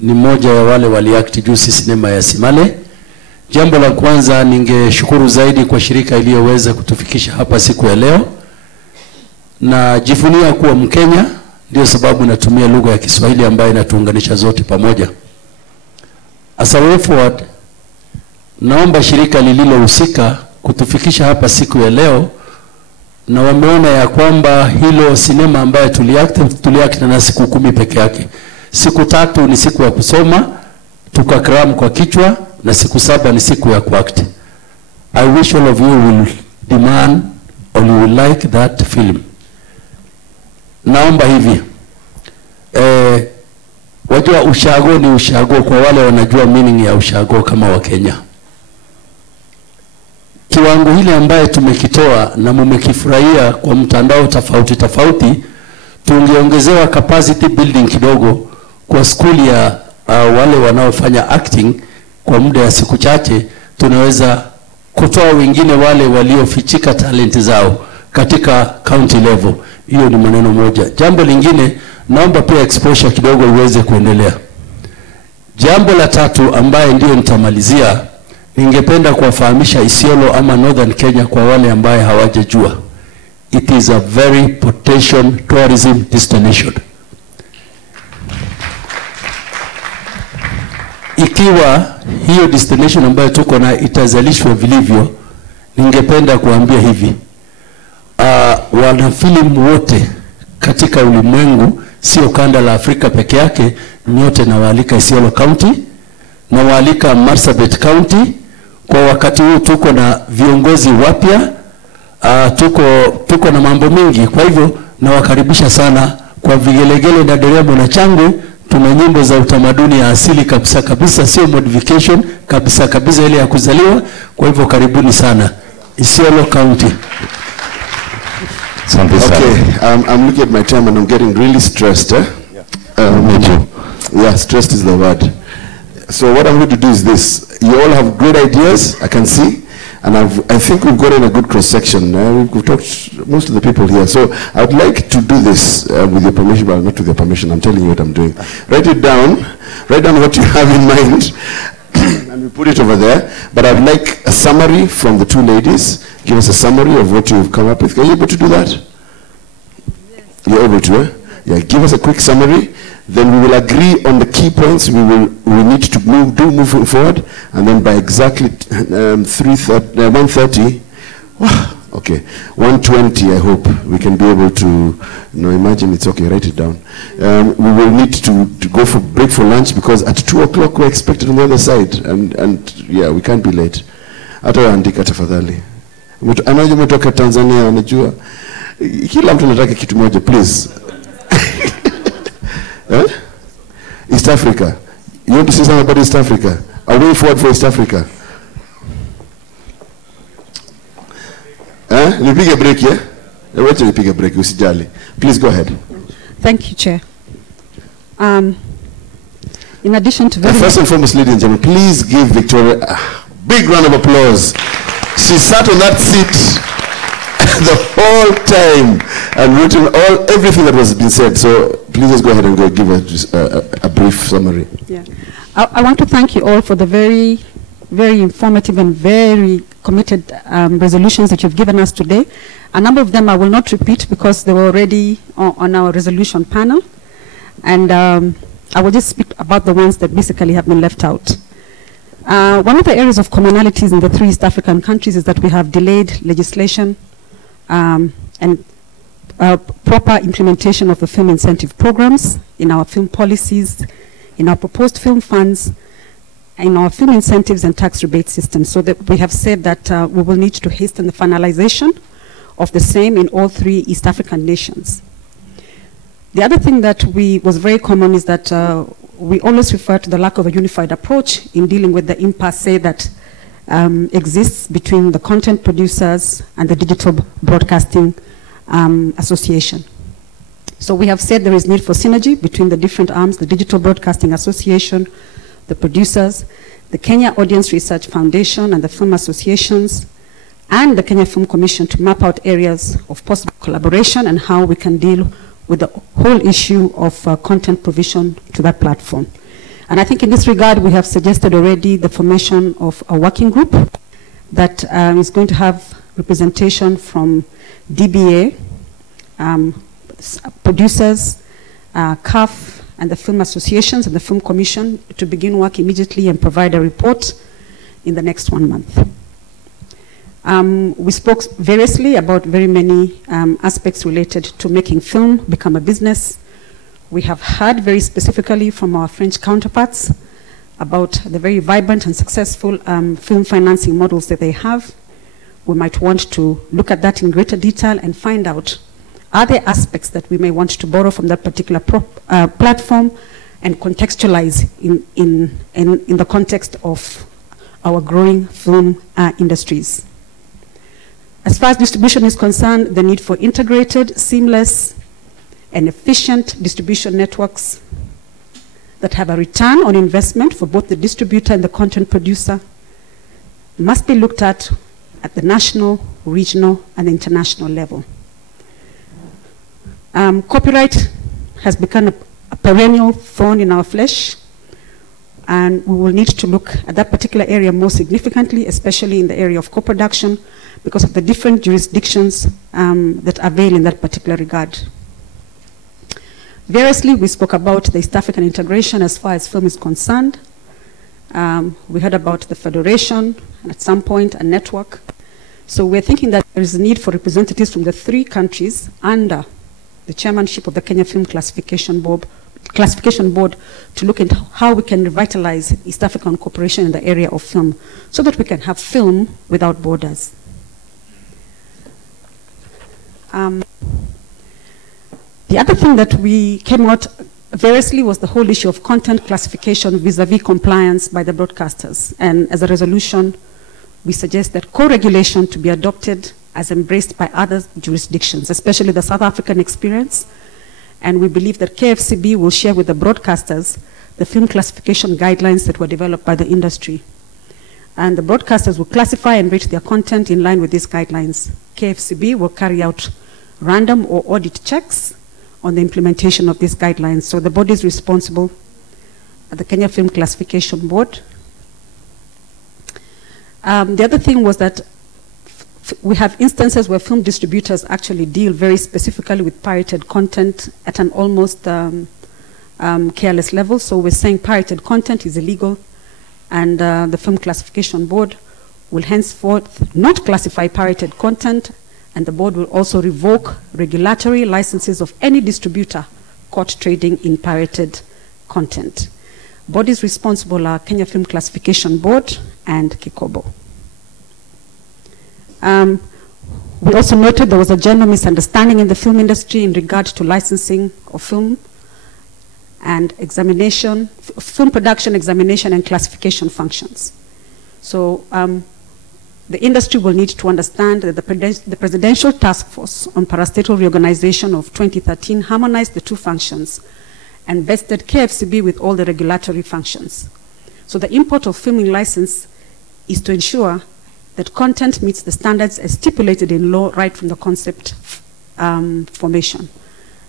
ni mmoja ya wale waliakti juzi sinema ya Simale. Jambo la kwanza, ningeshukuru zaidi kwa shirika iliyoweza kutufikisha hapa siku ya leo. Na jivunia kuwa Mkenya, ndio sababu natumia lugha ya Kiswahili ambayo inatuunganisha zote pamoja. As a way forward, naomba shirika lililohusika kutufikisha hapa siku ya leo, na wameona ya kwamba hilo sinema ambayo tuliact na siku 10 peke yake. Siku 3 ni siku ya kusoma, tukakram kwa kichwa, na siku 7 ni siku ya kuact. I wish all of you will demand or you will like that film. Naomba hivi. Wajua ushago ni ushago kwa wale wanajua meaning ya ushago kama wa Kenya. Kiwango hile ambaye tumekitoa na mumekifurahia kwa mtandao tofauti, tungeongezewa capacity building kidogo kwa skuli ya wale wanaofanya acting kwa muda ya siku chache. Tunaweza kutoa wengine wale waliofichika talenti zao katika county level. Hiyo ni maneno moja. Jambo lingine, naomba pia exposure kidogo iweze kuendelea. Jambo la 3 ambaye ndio nitamalizia, ningependa kuwafahamisha Isiolo ama Northern Kenya kwa wale ambaye hawajajua. It is a very potential tourism destination. Ikiwa hiyo destination ambayo tuko na itazalishwa vilivyo, ningependa kuambia hivi. Wanafilimu wote katika ulimwengu, sio kanda la Afrika peke yake, nyote na waalika Isiolo County, na waalika Marsabit County. Kwa wakati huu tuko na viongozi wapya, tuko na mambo mingi. Kwa hivyo nawakaribisha sana kwa vigelegele na deremo na changwe. Tuna nyimbo za utamaduni ya asili kabisa, sio modification, kabisa ile ya kuzaliwa. Kwa hivyo karibuni sana Isiolo County. Okay, I'm looking at my time and I'm getting really stressed. Me too. Yeah, stressed is the word. So what I'm going to do is this. You all have great ideas, I can see. And I think we've got in a good cross-section. We've talked most of the people here. So I would like to do this with your permission, but not with your permission. I'm telling you what I'm doing. Write it down. Write down what you have in mind. And we put it over there. But I'd like a summary from the 2 ladies. Give us a summary of what you've come up with. Are you able to do that? Yes. You're able to, eh? Yeah, give us a quick summary. Then we will agree on the key points we need to move forward. And then by exactly 1:30, okay, 1:20, I hope we can be able to, imagine it's okay, write it down. We will need to go for break for lunch because at 2 o'clock we're expected on the other side. And yeah, we can't be late. Hata andika tafadhali. Anajua umetoka Tanzania, anajua. Kila mtu anataka kitu moja, please. East Africa. You want to say something about East Africa? A way forward for East Africa. Nipige break, yeah? Wacha nipige break, usijali. Please go ahead. Thank you, Chair. In addition to first and foremost, ladies and gentlemen, please give Victoria a big round of applause. She sat on that seat the whole time and written everything that was been said. So please just go ahead and give a brief summary. Yeah, I want to thank you all for the very, very informative and very committed resolutions that you've given us today. A number of them I will not repeat because they were already on our resolution panel. And I will just speak about the ones that basically have been left out. One of the areas of commonalities in the 3 East African countries is that we have delayed legislation and proper implementation of the film incentive programs in our film policies, in our proposed film funds, in our film incentives and tax rebate systems. So that we have said that we will need to hasten the finalization of the same in all 3 East African nations. The other thing that was very common is that we always refer to the lack of a unified approach in dealing with the impasse that exists between the content producers and the Digital Broadcasting Association. So we have said there is need for synergy between the different arms, the Digital Broadcasting Association, the producers, the Kenya Audience Research Foundation and the film associations, and the Kenya Film Commission to map out areas of possible collaboration and how we can deal with the whole issue of content provision to that platform. And I think in this regard, we have suggested already the formation of a working group that is going to have representation from DBA, producers, CAF, and the film associations and the Film Commission to begin work immediately and provide a report in the next 1 month. We spoke variously about very many aspects related to making film become a business. We have heard very specifically from our French counterparts about the very vibrant and successful film financing models that they have. We might want to look at that in greater detail and find out, are there aspects that we may want to borrow from that particular platform and contextualize in the context of our growing film industries. As far as distribution is concerned, the need for integrated, seamless, and efficient distribution networks that have a return on investment for both the distributor and the content producer must be looked at the national, regional, and international level. Copyright has become a perennial thorn in our flesh, and we will need to look at that particular area more significantly, especially in the area of co-production, because of the different jurisdictions that avail in that particular regard. Variously, we spoke about the East African integration as far as film is concerned. We heard about the federation, and at some point, a network. So we're thinking that there is a need for representatives from the 3 countries under the chairmanship of the Kenya Film Classification Board to look into how we can revitalize East African cooperation in the area of film so that we can have film without borders. The other thing that we came out variously was the whole issue of content classification vis-a-vis compliance by the broadcasters. And as a resolution, we suggest that co-regulation to be adopted as embraced by other jurisdictions, especially the South African experience. And we believe that KFCB will share with the broadcasters the film classification guidelines that were developed by the industry. And the broadcasters will classify and rate their content in line with these guidelines. KFCB will carry out random or audit checks on the implementation of these guidelines. So the body is responsible at the Kenya Film Classification Board. The other thing was that we have instances where film distributors actually deal very specifically with pirated content at an almost careless level. So we're saying pirated content is illegal, and the Film Classification Board will henceforth not classify pirated content, and the board will also revoke regulatory licenses of any distributor caught trading in pirated content. Bodies responsible are Kenya Film Classification Board and Kikobo. We also noted there was a general misunderstanding in the film industry in regard to licensing of film and examination, film production, examination, and classification functions. So the industry will need to understand that the Presidential Task Force on Parastatal Reorganization of 2013 harmonized the 2 functions and vested KFCB with all the regulatory functions. So the import of filming license is to ensure that content meets the standards as stipulated in law right from the concept formation.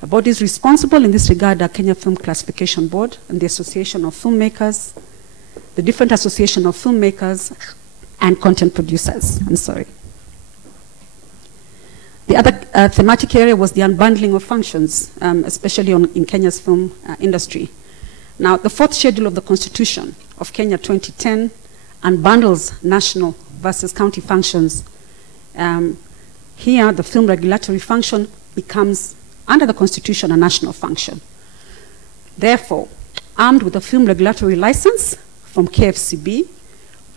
The bodies responsible in this regard are Kenya Film Classification Board and the Association of Filmmakers, the different association of filmmakers, and content producers. I'm sorry. The other thematic area was the unbundling of functions, especially in Kenya's film industry. Now, the fourth schedule of the Constitution of Kenya 2010 unbundles national versus county functions. Here, the film regulatory function becomes, under the Constitution, a national function. Therefore, armed with a film regulatory license from KFCB,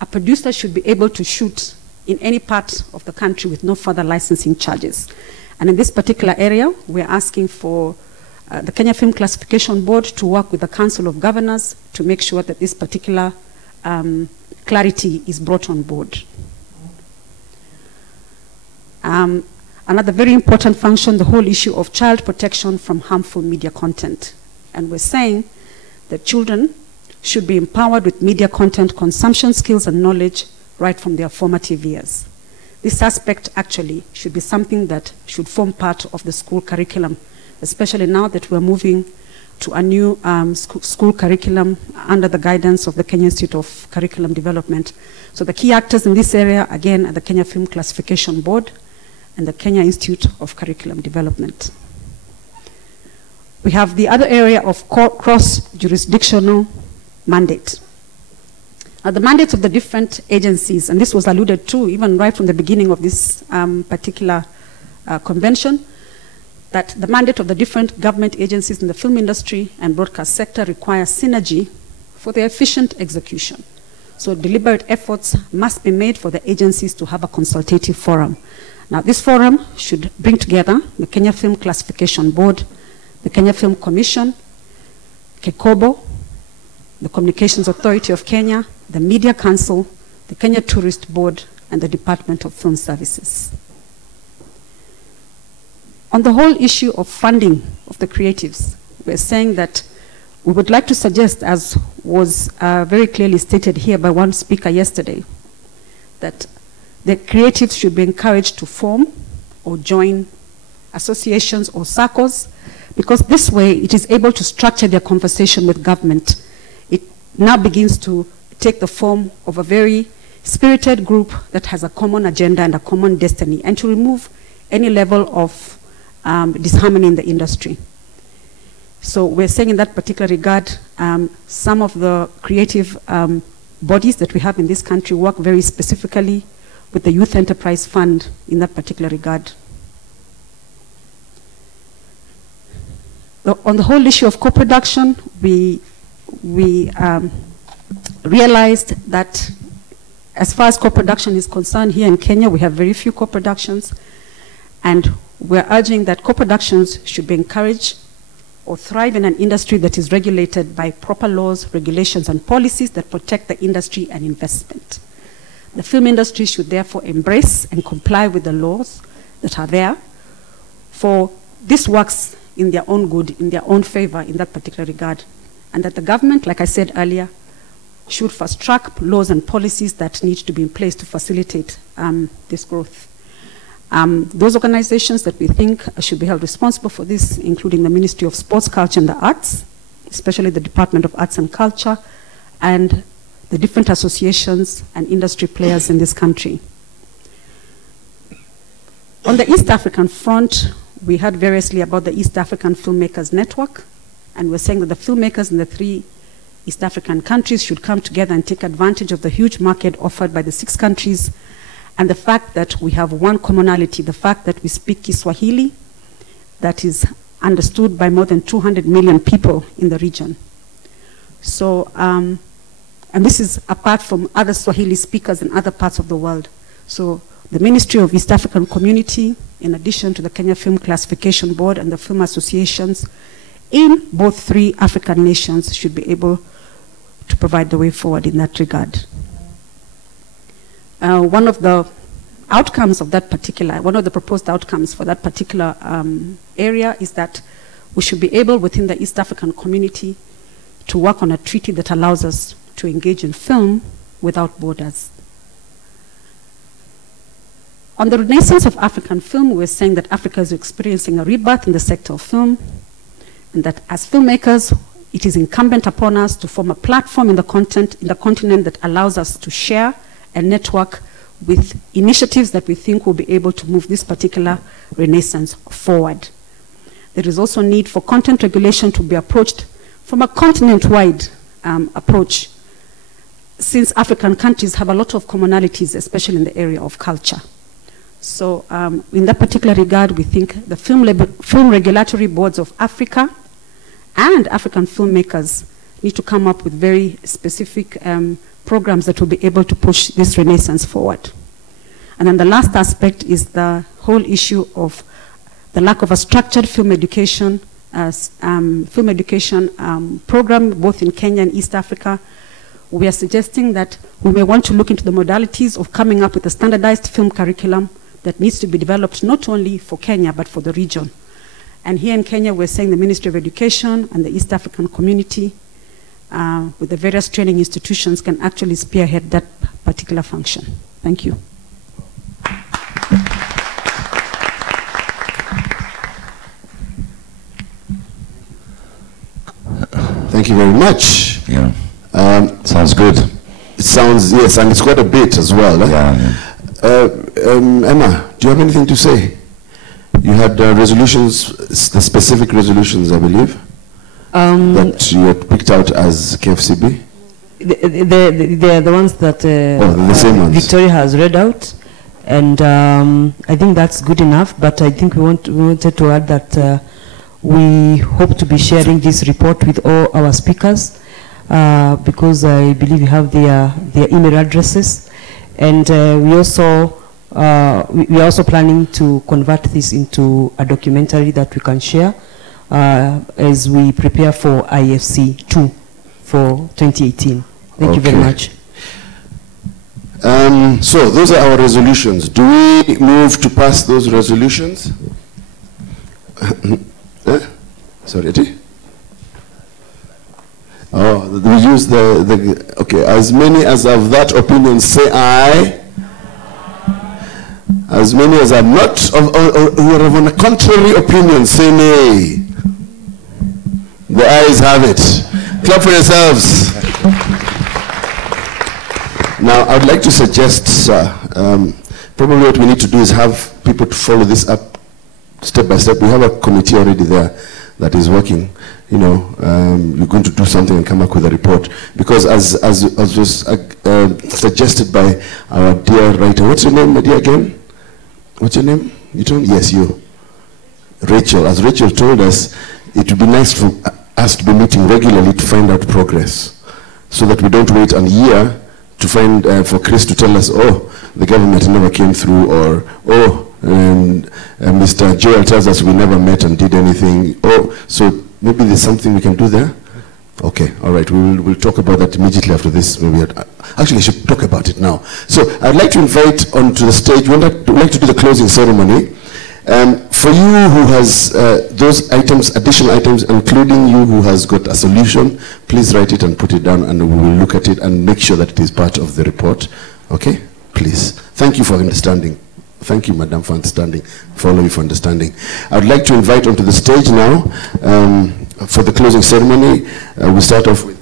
a producer should be able to shoot in any part of the country with no further licensing charges. And in this particular area, we're asking for the Kenya Film Classification Board to work with the Council of Governors to make sure that this particular clarity is brought on board. Another very important function, the whole issue of child protection from harmful media content. And we're saying that children should be empowered with media content consumption skills and knowledge right from their formative years. This aspect actually should be something that should form part of the school curriculum, especially now that we're moving to a new school curriculum under the guidance of the Kenya Institute of Curriculum Development. So the key actors in this area, again, are the Kenya Film Classification Board and the Kenya Institute of Curriculum Development. We have the other area of cross-jurisdictional mandate. The mandates of the different agencies, and this was alluded to even right from the beginning of this particular convention, that the mandate of the different government agencies in the film industry and broadcast sector requires synergy for their efficient execution. So deliberate efforts must be made for the agencies to have a consultative forum. Now, this forum should bring together the Kenya Film Classification Board, the Kenya Film Commission, KEKOBO, the Communications Authority of Kenya, the Media Council, the Kenya Tourist Board, and the Department of Film Services. On the whole issue of funding of the creatives, we're saying that we would like to suggest, as was very clearly stated here by one speaker yesterday, that the creatives should be encouraged to form or join associations or circles, because this way it is able to structure their conversation with government. It now begins to take the form of a very spirited group that has a common agenda and a common destiny, and to remove any level of disharmony in the industry. So we're saying in that particular regard, some of the creative bodies that we have in this country work very specifically with the Youth Enterprise Fund in that particular regard. On the whole issue of co-production, we realized that as far as co-production is concerned here in Kenya, we have very few co-productions, and we're urging that co-productions should be encouraged or thrive in an industry that is regulated by proper laws, regulations, and policies that protect the industry and investment. The film industry should therefore embrace and comply with the laws that are there, for this works in their own good, in their own favor in that particular regard, and that the government, like I said earlier, should fast track laws and policies that need to be in place to facilitate this growth. Those organizations that we think should be held responsible for this, including the Ministry of Sports, Culture and the Arts, especially the Department of Arts and Culture, and the different associations and industry players in this country. On the East African front, we heard variously about the East African Filmmakers Network, and we're saying that the filmmakers in the 3 East African countries should come together and take advantage of the huge market offered by the 6 countries, and the fact that we have one commonality, the fact that we speak Kiswahili that is understood by more than 200 million people in the region. So, and this is apart from other Swahili speakers in other parts of the world. So the Ministry of East African Community, in addition to the Kenya Film Classification Board and the film associations in both 3 African nations, should be able to provide the way forward in that regard. One of the outcomes of that particular, one of the proposed outcomes for that particular area is that we should be able within the East African community to work on a treaty that allows us to engage in film without borders. On the renaissance of African film, we're saying that Africa is experiencing a rebirth in the sector of film, and that as filmmakers, it is incumbent upon us to form a platform in the continent that allows us to share and network with initiatives that we think will be able to move this particular renaissance forward. There is also need for content regulation to be approached From a continent-wide approach, since African countries have a lot of commonalities, especially in the area of culture. So in that particular regard, we think the film regulatory boards of Africa and African filmmakers need to come up with very specific programs that will be able to push this renaissance forward. And then the last aspect is the whole issue of the lack of a structured film education program, both in Kenya and East Africa. We are suggesting that we may want to look into the modalities of coming up with a standardized film curriculum that needs to be developed not only for Kenya, but for the region. And here in Kenya, we're saying the Ministry of Education and the East African community with the various training institutions can actually spearhead that particular function. Thank you. Thank you very much. Yeah. Sounds good. It sounds, yes, and it's quite a bit as well. Emma, do you have anything to say? You had resolutions, the specific resolutions, I believe, that you had picked out as KFCB? They're the ones that the same ones. Victoria has read out, and I think that's good enough, but I think we wanted to add that we hope to be sharing this report with all our speakers, because I believe you have their email addresses, and we are also planning to convert this into a documentary that we can share as we prepare for IFC 2 for 2018. Thank you very much. So those are our resolutions. Do we move to pass those resolutions? Sorry, Eti? Oh, we use the okay. As many as have that opinion say aye. As many as are not who are of a contrary opinion say nay. The ayes have it. Clap for yourselves. Now, I would like to suggest, probably what we need to do is have people to follow this up step by step. We have a committee already there that is working. You know, you're going to do something and come back with a report. Because as was suggested by our dear writer, what's your name, my dear, again? What's your name? You told me? Yes, you. Rachel. As Rachel told us, it would be nice for us to be meeting regularly to find out progress, so that we don't wait a year to find for Chris to tell us, oh, the government never came through, or oh, Mr. Joel tells us we never met and did anything. Oh, so maybe there's something we can do there. Okay, all right. We'll talk about that immediately after this. Maybe actually, I should talk about it now. So I'd like to invite onto the stage. We'd like to do the closing ceremony. For you who has those items, additional items, including you who has got a solution, please write it and put it down, and we will look at it and make sure that it is part of the report. Okay? Please. Thank you for understanding. Thank you, Madam, for understanding. Follow you for understanding. I would like to invite onto the stage now for the closing ceremony. We start off with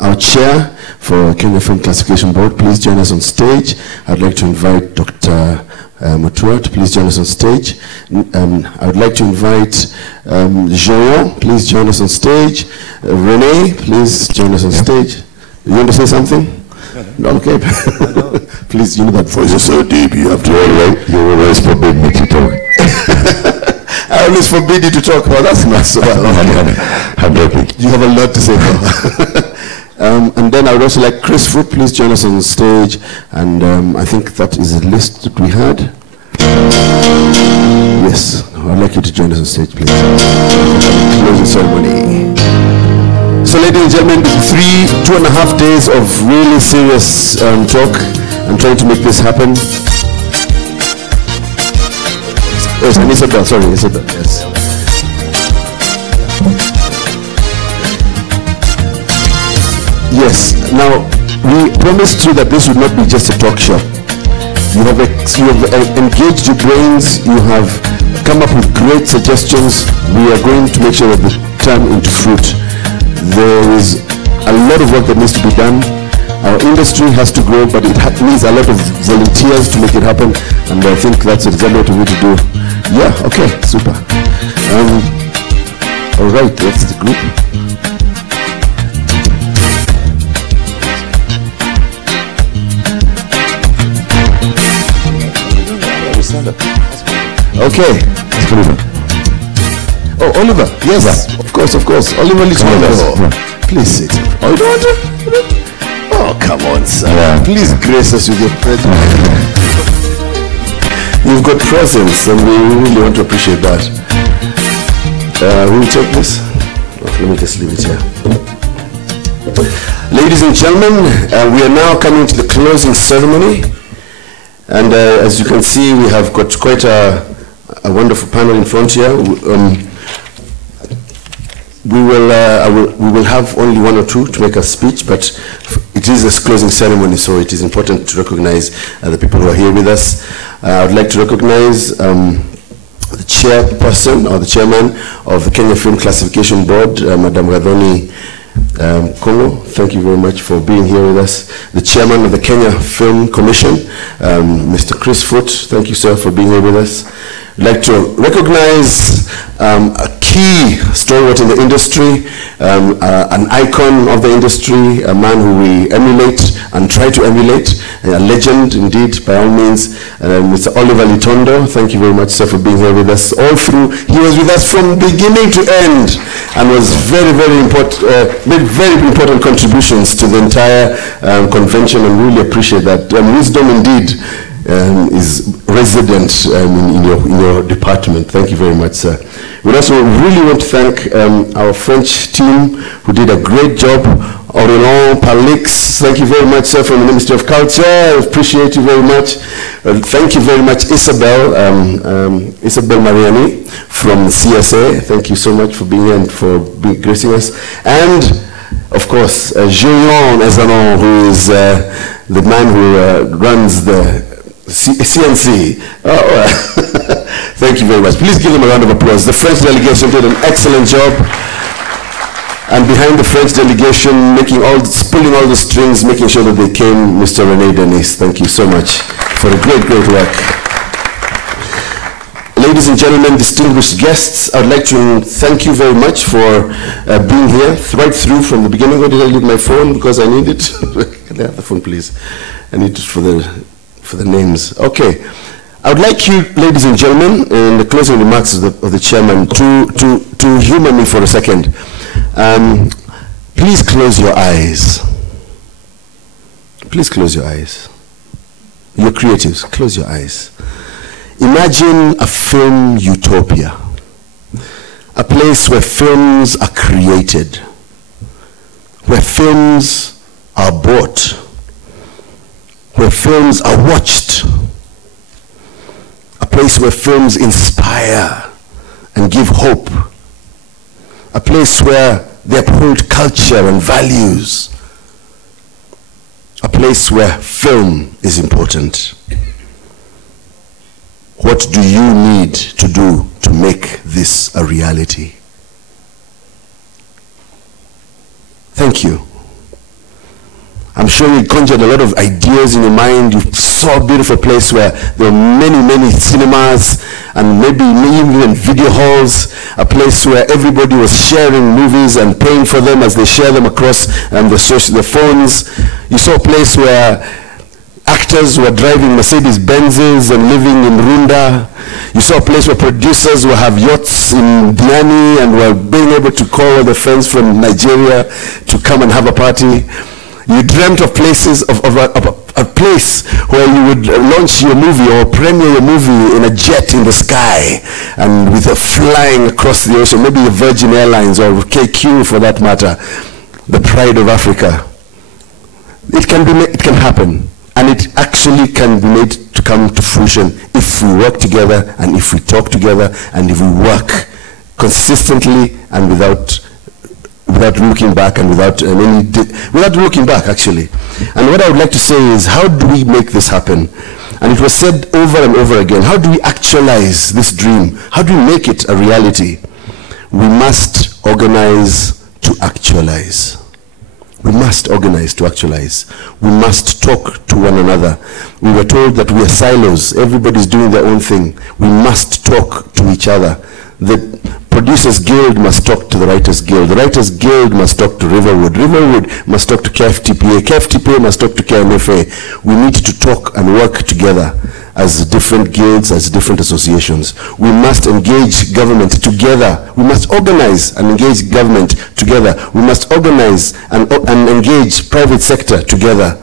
our chair for Kenya Film Classification Board. Please join us on stage. I'd like to invite Dr. Mutua to please join us on stage. I would like to invite Jean, please join us on stage. Renee, please join us on stage. You want to say something? No, okay. Please, you know that voice is so deep, you have to you always forbid me to talk. I always forbid you to talk about that's not so bad. I'm joking. You have a lot to say now. And then I would also like Chris Foot, please join us on stage. And I think that is the list that we had. Yes, I'd like you to join us on stage, please. Closing ceremony. So, ladies and gentlemen, 2.5 days of really serious talk and trying to make this happen. Yes, and Isabel, sorry, Isabel, yes. Yes, now, we promised you that this would not be just a talk show. You have engaged your brains, you have come up with great suggestions. We are going to make sure that they turn into fruit. There is a lot of work that needs to be done. Our industry has to grow, but it needs a lot of volunteers to make it happen, and I think that's exactly what we need to do. Yeah, okay, super. All right, that's the group. Okay. Oh, Oliver. Yes, of course. Oliver Litwando. Please sit. Oh, you don't want to? Oh, come on, sir. Yeah. Please grace us with your presence. You've got presence, and we really want to appreciate that. Will you take this? Oh, let me just leave it here. Ladies and gentlemen, we are now coming to the closing ceremony. And as you can see, we have got quite a wonderful panel in front here. We will have only one or two to make a speech, but it is a closing ceremony, so it is important to recognize the people who are here with us. I would like to recognize the chairperson or the chairman of the Kenya Film Classification Board, Madam Gadhoni Kongo. Thank you very much for being here with us. The chairman of the Kenya Film Commission, Mr. Chris Foot. Thank you, sir, for being here with us. I'd like to recognize a key stalwart in the industry, an icon of the industry, a man who we emulate and try to emulate, a legend indeed, by all means, Mr. Oliver Litwando. Thank you very much, sir, for being here with us all through. He was with us from beginning to end and was very, very important, made very important contributions to the entire convention, and really appreciate that. Wisdom indeed is resident in your department. Thank you very much, sir. We also really want to thank our French team who did a great job. Aurélien Palix, thank you very much, sir, from the Ministry of Culture. I appreciate you very much. Thank you very much, Isabel Mariani from CSA. Thank you so much for being here and for gracing us. And, of course, Julien Ezanon, who is the man who runs the CNC. Thank you very much. Please give them a round of applause. The French delegation did an excellent job. And behind the French delegation, pulling all the strings, making sure that they came, Mr. René Denis. Thank you so much for a great, great work. Ladies and gentlemen, distinguished guests, I'd like to thank you very much for being here right through from the beginning. Where did I leave my phone? Because I need it. Can I have the phone, please? I need it for the names. Okay. I would like you, ladies and gentlemen, in the closing remarks of the chairman, to humor me for a second. Please close your eyes. Please close your eyes. You're creatives, close your eyes. Imagine a film utopia. A place where films are created, where films are bought, where films are watched, a place where films inspire and give hope, a place where they uphold culture and values, a place where film is important. What do you need to do to make this a reality? Thank you. I'm sure you conjured a lot of ideas in your mind. You saw a beautiful place where there were many, many cinemas and maybe even video halls, a place where everybody was sharing movies and paying for them as they share them across the phones. You saw a place where actors were driving Mercedes-Benzes and living in Runda. You saw a place where producers will have yachts in Diani and were being able to call all their friends from Nigeria to come and have a party. You dreamt of places, of a place where you would launch your movie or premiere your movie in a jet in the sky and with a flying across the ocean, maybe the Virgin Airlines or KQ for that matter, the pride of Africa. It can happen, and it actually can be made to come to fruition if we work together and if we talk together and if we work consistently and without looking back and without looking back, actually. And what I would like to say is, how do we make this happen? And it was said over and over again, how do we actualize this dream? How do we make it a reality? We must organize to actualize. We must organize to actualize. We must talk to one another. We were told that we are silos. Everybody's doing their own thing. We must talk to each other. The Producers Guild must talk to the Writers Guild. The Writers Guild must talk to Riverwood. Riverwood must talk to KFTPA. KFTPA must talk to KMFA. We need to talk and work together as different guilds, as different associations. We must engage government together. We must organize and engage government together. We must organize and engage private sector together.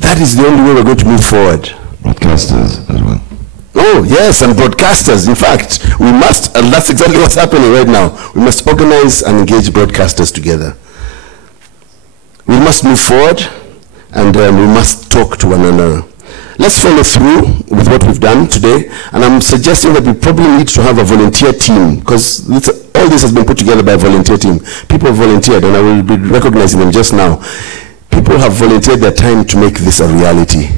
That is the only way we're going to move forward. Broadcasters as well. Oh, yes, and broadcasters. In fact, we must, and that's exactly what's happening right now. We must organize and engage broadcasters together. We must move forward, and we must talk to one another. Let's follow through with what we've done today, and I'm suggesting that we probably need to have a volunteer team, because all this has been put together by a volunteer team. People have volunteered, and I will be recognizing them just now. People have volunteered their time to make this a reality.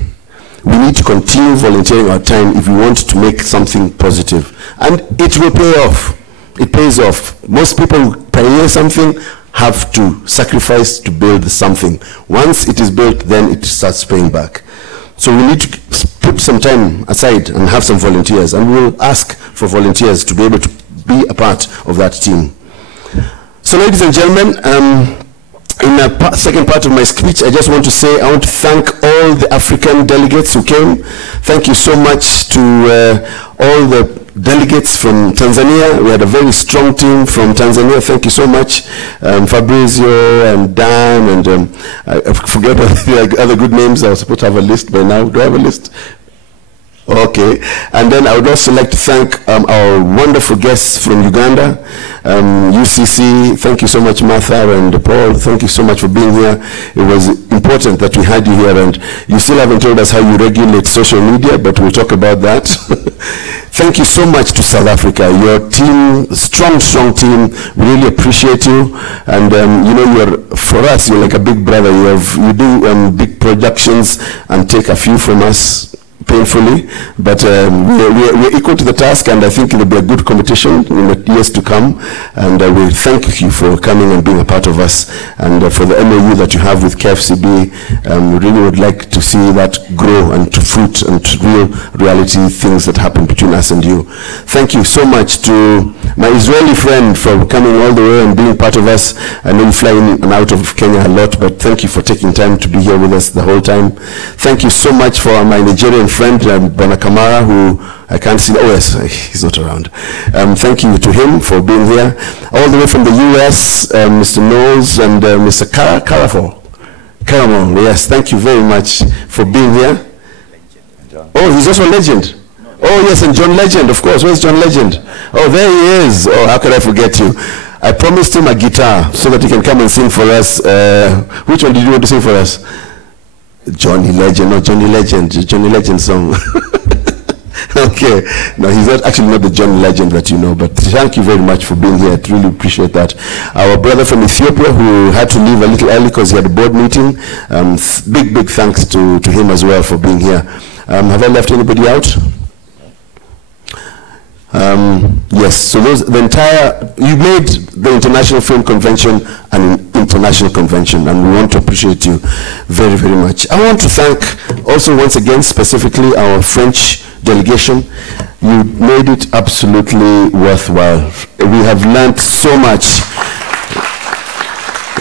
We need to continue volunteering our time if we want to make something positive. And it will pay off. It pays off. Most people who pioneer something have to sacrifice to build something. Once it is built, then it starts paying back. So we need to put some time aside and have some volunteers. And we'll ask for volunteers to be able to be a part of that team. So ladies and gentlemen, in the second part of my speech, I just want to say I want to thank all the African delegates who came. Thank you so much to all the delegates from Tanzania. We had a very strong team from Tanzania. Thank you so much. Fabrizio and Dan and I forget the other good names. I was supposed to have a list by now. Do I have a list? Okay, and then I would also like to thank our wonderful guests from Uganda, UCC. Thank you so much, Martha and Paul. Thank you so much for being here. It was important that we had you here, and you still haven't told us how you regulate social media, but we'll talk about that. Thank you so much to South Africa. Your team, strong team. We really appreciate you, and you know, for us, you're like a big brother. You do big productions and take a few from us painfully, but we're equal to the task, and I think it will be a good competition in the years to come, and we thank you for coming and being a part of us, and for the MOU that you have with KFCB. We really would like to see that grow and to fruit and to real reality things that happen between us and you. Thank you so much to my Israeli friend for coming all the way and being part of us. I know you fly in and out of Kenya a lot, but thank you for taking time to be here with us the whole time. Thank you so much for my Nigerian friend Bona Kamara, who I can't see. Oh yes, he's not around. Thank you to him for being here. All the way from the US, Mr. Knowles and Mr. Caramel. Yes, thank you very much for being here. Oh, he's also a legend. Oh yes, and John Legend, of course. Where's John Legend? Oh, there he is. Oh, how could I forget you? I promised him a guitar so that he can come and sing for us. Which one did you want to sing for us? Johnny Legend, no, Johnny Legend song. Okay, no, he's actually not the Johnny Legend that you know, but thank you very much for being here. I really appreciate that. Our brother from Ethiopia, who had to leave a little early because he had a board meeting, big thanks to him as well for being here. Have I left anybody out? Yes, so you made the International Film Convention an international convention, and we want to appreciate you very, very much. I want to thank also once again specifically our French delegation. You made it absolutely worthwhile. We have learned so much.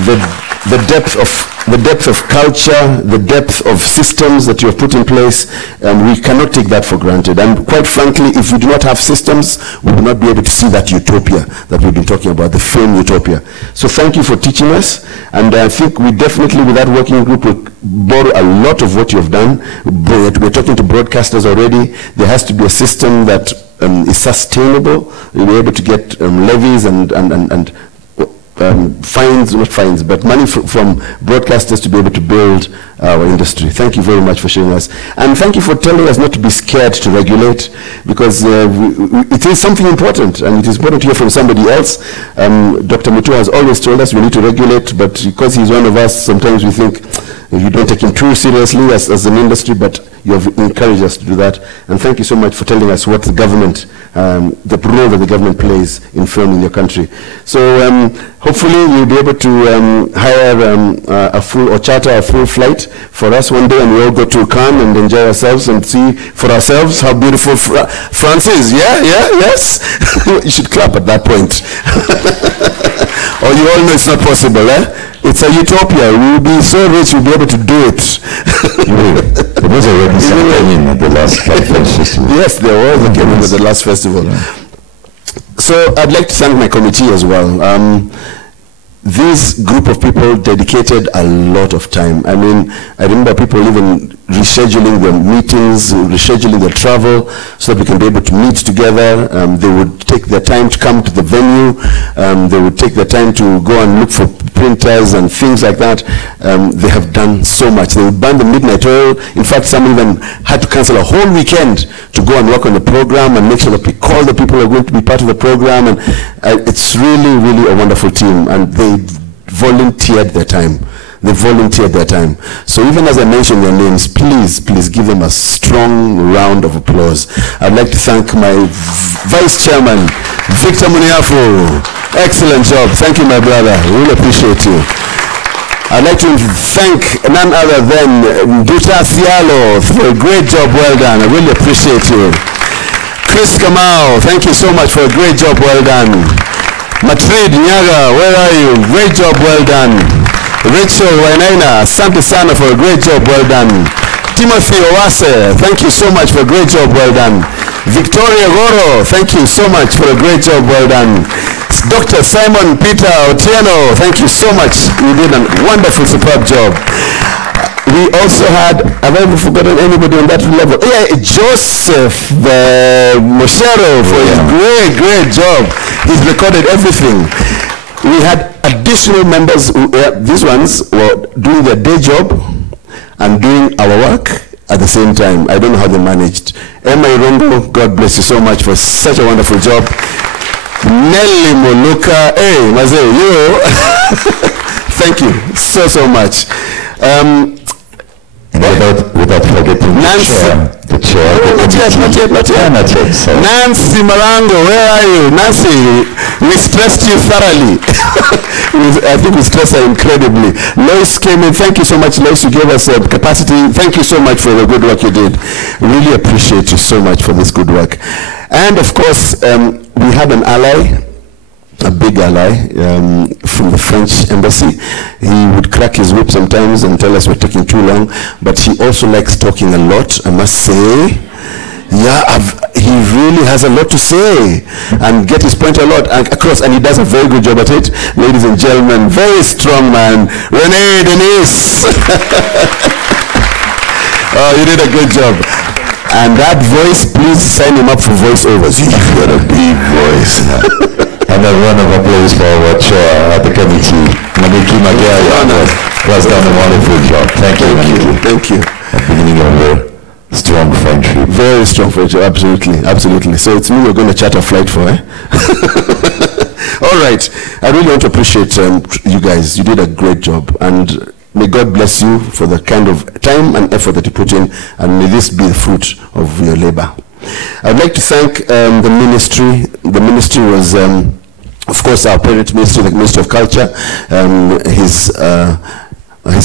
The depth of culture, the depth of systems that you have put in place, and we cannot take that for granted. And quite frankly, if we do not have systems, we will not be able to see that utopia that we've been talking about, the film utopia. So thank you for teaching us, and I think we definitely, with that working group, will borrow a lot of what you've done. We're talking to broadcasters already. There has to be a system that is sustainable. We'll be able to get levies and not fines, but money from broadcasters to be able to build our industry. Thank you very much for sharing us. And thank you for telling us not to be scared to regulate, because it is something important, and it is important to hear from somebody else. Dr. Mutua has always told us we need to regulate, but because he's one of us, sometimes we think You don't take him too seriously as an industry, but you have encouraged us to do that. And thank you so much for telling us what the government, the role that the government plays in film in your country. So hopefully you'll be able to hire a full or charter a full flight for us one day, and we all go to Cannes and enjoy ourselves and see for ourselves how beautiful France is. Yes. You should clap at that point. Or you all know it's not possible, eh? It's a utopia. We'll be so rich, we'll be able to do it. There was already something at the last festival. Yes, there was a Kenyan at the last festival. Yeah. So I'd like to thank my committee as well. This group of people dedicated a lot of time. I mean, I remember people even rescheduling their meetings, rescheduling their travel so that we can be able to meet together. They would take their time to come to the venue. They would take their time to go and look for printers and things like that. They have done so much. They would burn the midnight oil. In fact, some even had to cancel a whole weekend to go and work on the program and make sure that we call the people who are going to be part of the program. And it's really, really a wonderful team. And they volunteered their time. So even as I mention their names, please give them a strong round of applause. I'd like to thank my Vice Chairman, Victor Muniafu. Excellent job. Thank you, my brother. Really appreciate you. I'd like to thank none other than Duta Cialo for a great job. Well done. I really appreciate you. Chris Kamau, thank you so much for a great job. Well done. Matrid Nyaga, where are you? Great job. Well done. Rachel Wainaina, asante sana for a great job. Well done. Timothy Owase, thank you so much for a great job. Well done. Victoria Goro, thank you so much for a great job. Well done. Dr. Simon Peter Otieno, thank you so much. You did a wonderful, superb job. We also had, have I ever forgotten anybody on that level? Yeah, Joseph Moshero for his great job. He's recorded everything. We had additional members, these ones were doing their day job and doing our work at the same time. I don't know how they managed. Emma Irongo, God bless you so much for such a wonderful job. Nelly Moluka, hey, Maze, you. Thank you so much. Without forgetting the chair. Not yet. So. Nancy Marango, where are you? Nancy, we stressed you thoroughly. I think we stressed her incredibly. Lois came in. Thank you so much, Lois. You gave us capacity. Thank you so much for the good work you did. Really appreciate you so much for this good work. And of course, we had an ally, a big ally from the French embassy. He would crack his whip sometimes and tell us we're taking too long, but he also likes talking a lot, I must say. Yeah, he really has a lot to say and get his point a lot across, and he does a very good job at it. Ladies and gentlemen, very strong man, Rene Denis. Oh, you did a good job. And that voice, please sign him up for voiceovers. He's got a big voice. And a round of applause for our chair at the committee, Maniki Magaria, has done a wonderful job. Thank you, Maniki. Thank you. At the beginning of a strong friendship. Very strong friendship, absolutely. So it's me you're going to charter a flight for, eh? All right. I really want to appreciate you guys. You did a great job. And may God bless you for the kind of time and effort that you put in, and may this be the fruit of your labor. I'd like to thank the ministry. The ministry was, of course, our parent ministry, the Ministry of Culture, his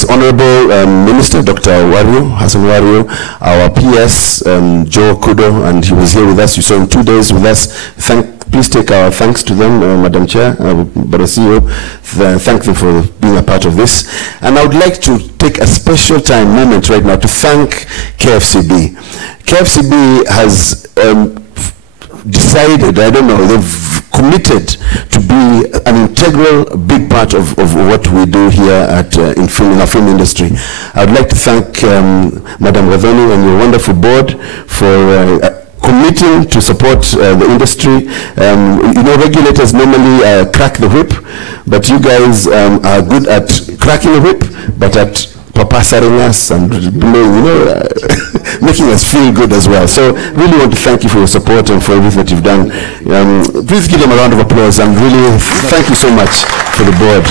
Honorable Minister, Dr. Hassan Wario, our PS, Joe Kudo, and he was here with us. You saw him 2 days with us. Please take our thanks to them, Madam Chair, Barasio. Thank them for being a part of this. And I would like to take a special moment right now to thank KFCB. KFCB has decided, I don't know, they've committed to be an integral, big part of what we do here at in our film industry. I'd like to thank Madam Ravoni and your wonderful board for committing to support the industry. You know, regulators normally crack the whip, but you guys are good at cracking the whip, but at papasaring us and making us feel good as well. So really want to thank you for your support and for everything that you've done. Please give them a round of applause, and really thank you so much for the board.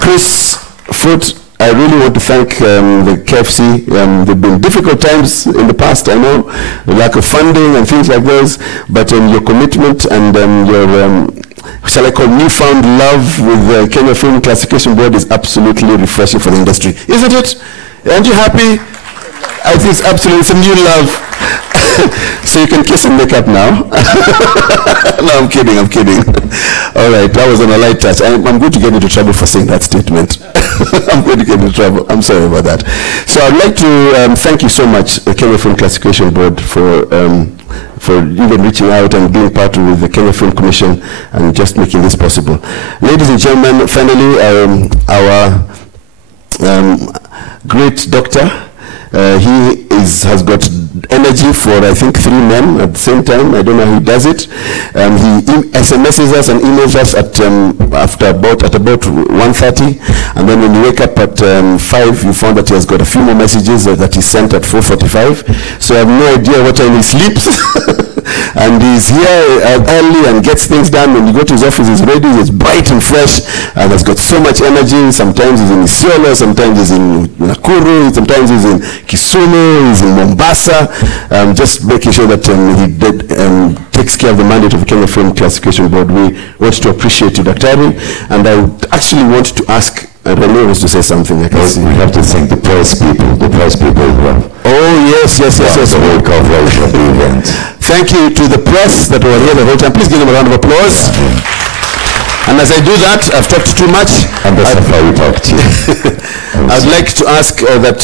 Chris Foot, I really want to thank the KFC. There have been difficult times in the past, I know, the lack of funding and things like those, but your commitment and your, shall I call, newfound love with the Kenya Film Classification Board is absolutely refreshing for the industry. Isn't it? Aren't you happy? I think it's absolutely, it's a new love. So you can kiss and make up now. No, I'm kidding. All right, that was on a light touch. I'm going to get into trouble for saying that statement. I'm going to get into trouble. I'm sorry about that. So I'd like to thank you so much, the Kenya Film Classification Board, for even reaching out and being part of the Kenya Film Commission and just making this possible. Ladies and gentlemen, finally, our great doctor, he has got energy for, I think, 3 men at the same time. I don't know how he does it. He SMSs us and emails us at about 1:30, and then when you wake up at 5, you found that he has got a few more messages that he sent at 4:45. So I have no idea what time he sleeps. And he's here early and gets things done. When you go to his office, he's ready, he's bright and fresh, and has got so much energy. Sometimes he's in Isiolo, sometimes he's in Nakuru, sometimes he's in Kisumu, he's in Mombasa, just making sure that he takes care of the mandate of the Kenya Film Classification Board. We want to appreciate you, Daktari, and I would actually want to ask Rene wants to say something. I can see. We have to thank the press people who have. Oh, yes. The whole coverage of the event. Thank you to the press that were here the whole time. Please give them a round of applause. Yeah. And as I do that, I've talked too much. And that's how you talk to you. I'd like to ask that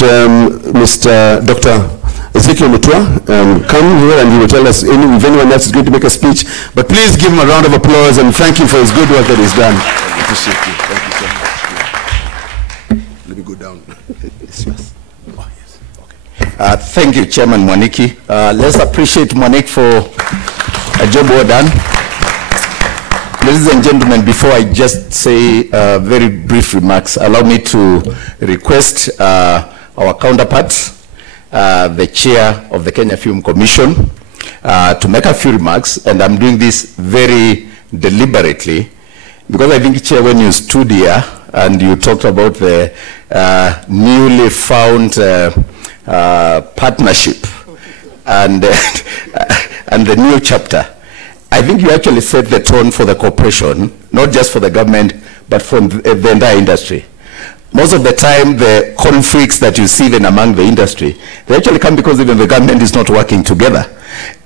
Mr. Dr. Ezekiel Mutua come here and he will tell us if anyone else is going to make a speech. But please give him a round of applause and thank him for his good work that he's done. I appreciate you. Thank you so much. Let me go down. Oh, yes. Okay. Thank you, Chairman Mwaniki. Let's appreciate Monique for a job well done. Ladies and gentlemen, before I just say very brief remarks, allow me to request our counterpart, the chair of the Kenya Film Commission, to make a few remarks, and I'm doing this very deliberately because I think, Chair, when you stood here and you talked about the newly found partnership and the new chapter, I think you actually set the tone for the corporation, not just for the government, but for the entire industry. Most of the time, the conflicts that you see then among the industry, they actually come because even the government is not working together.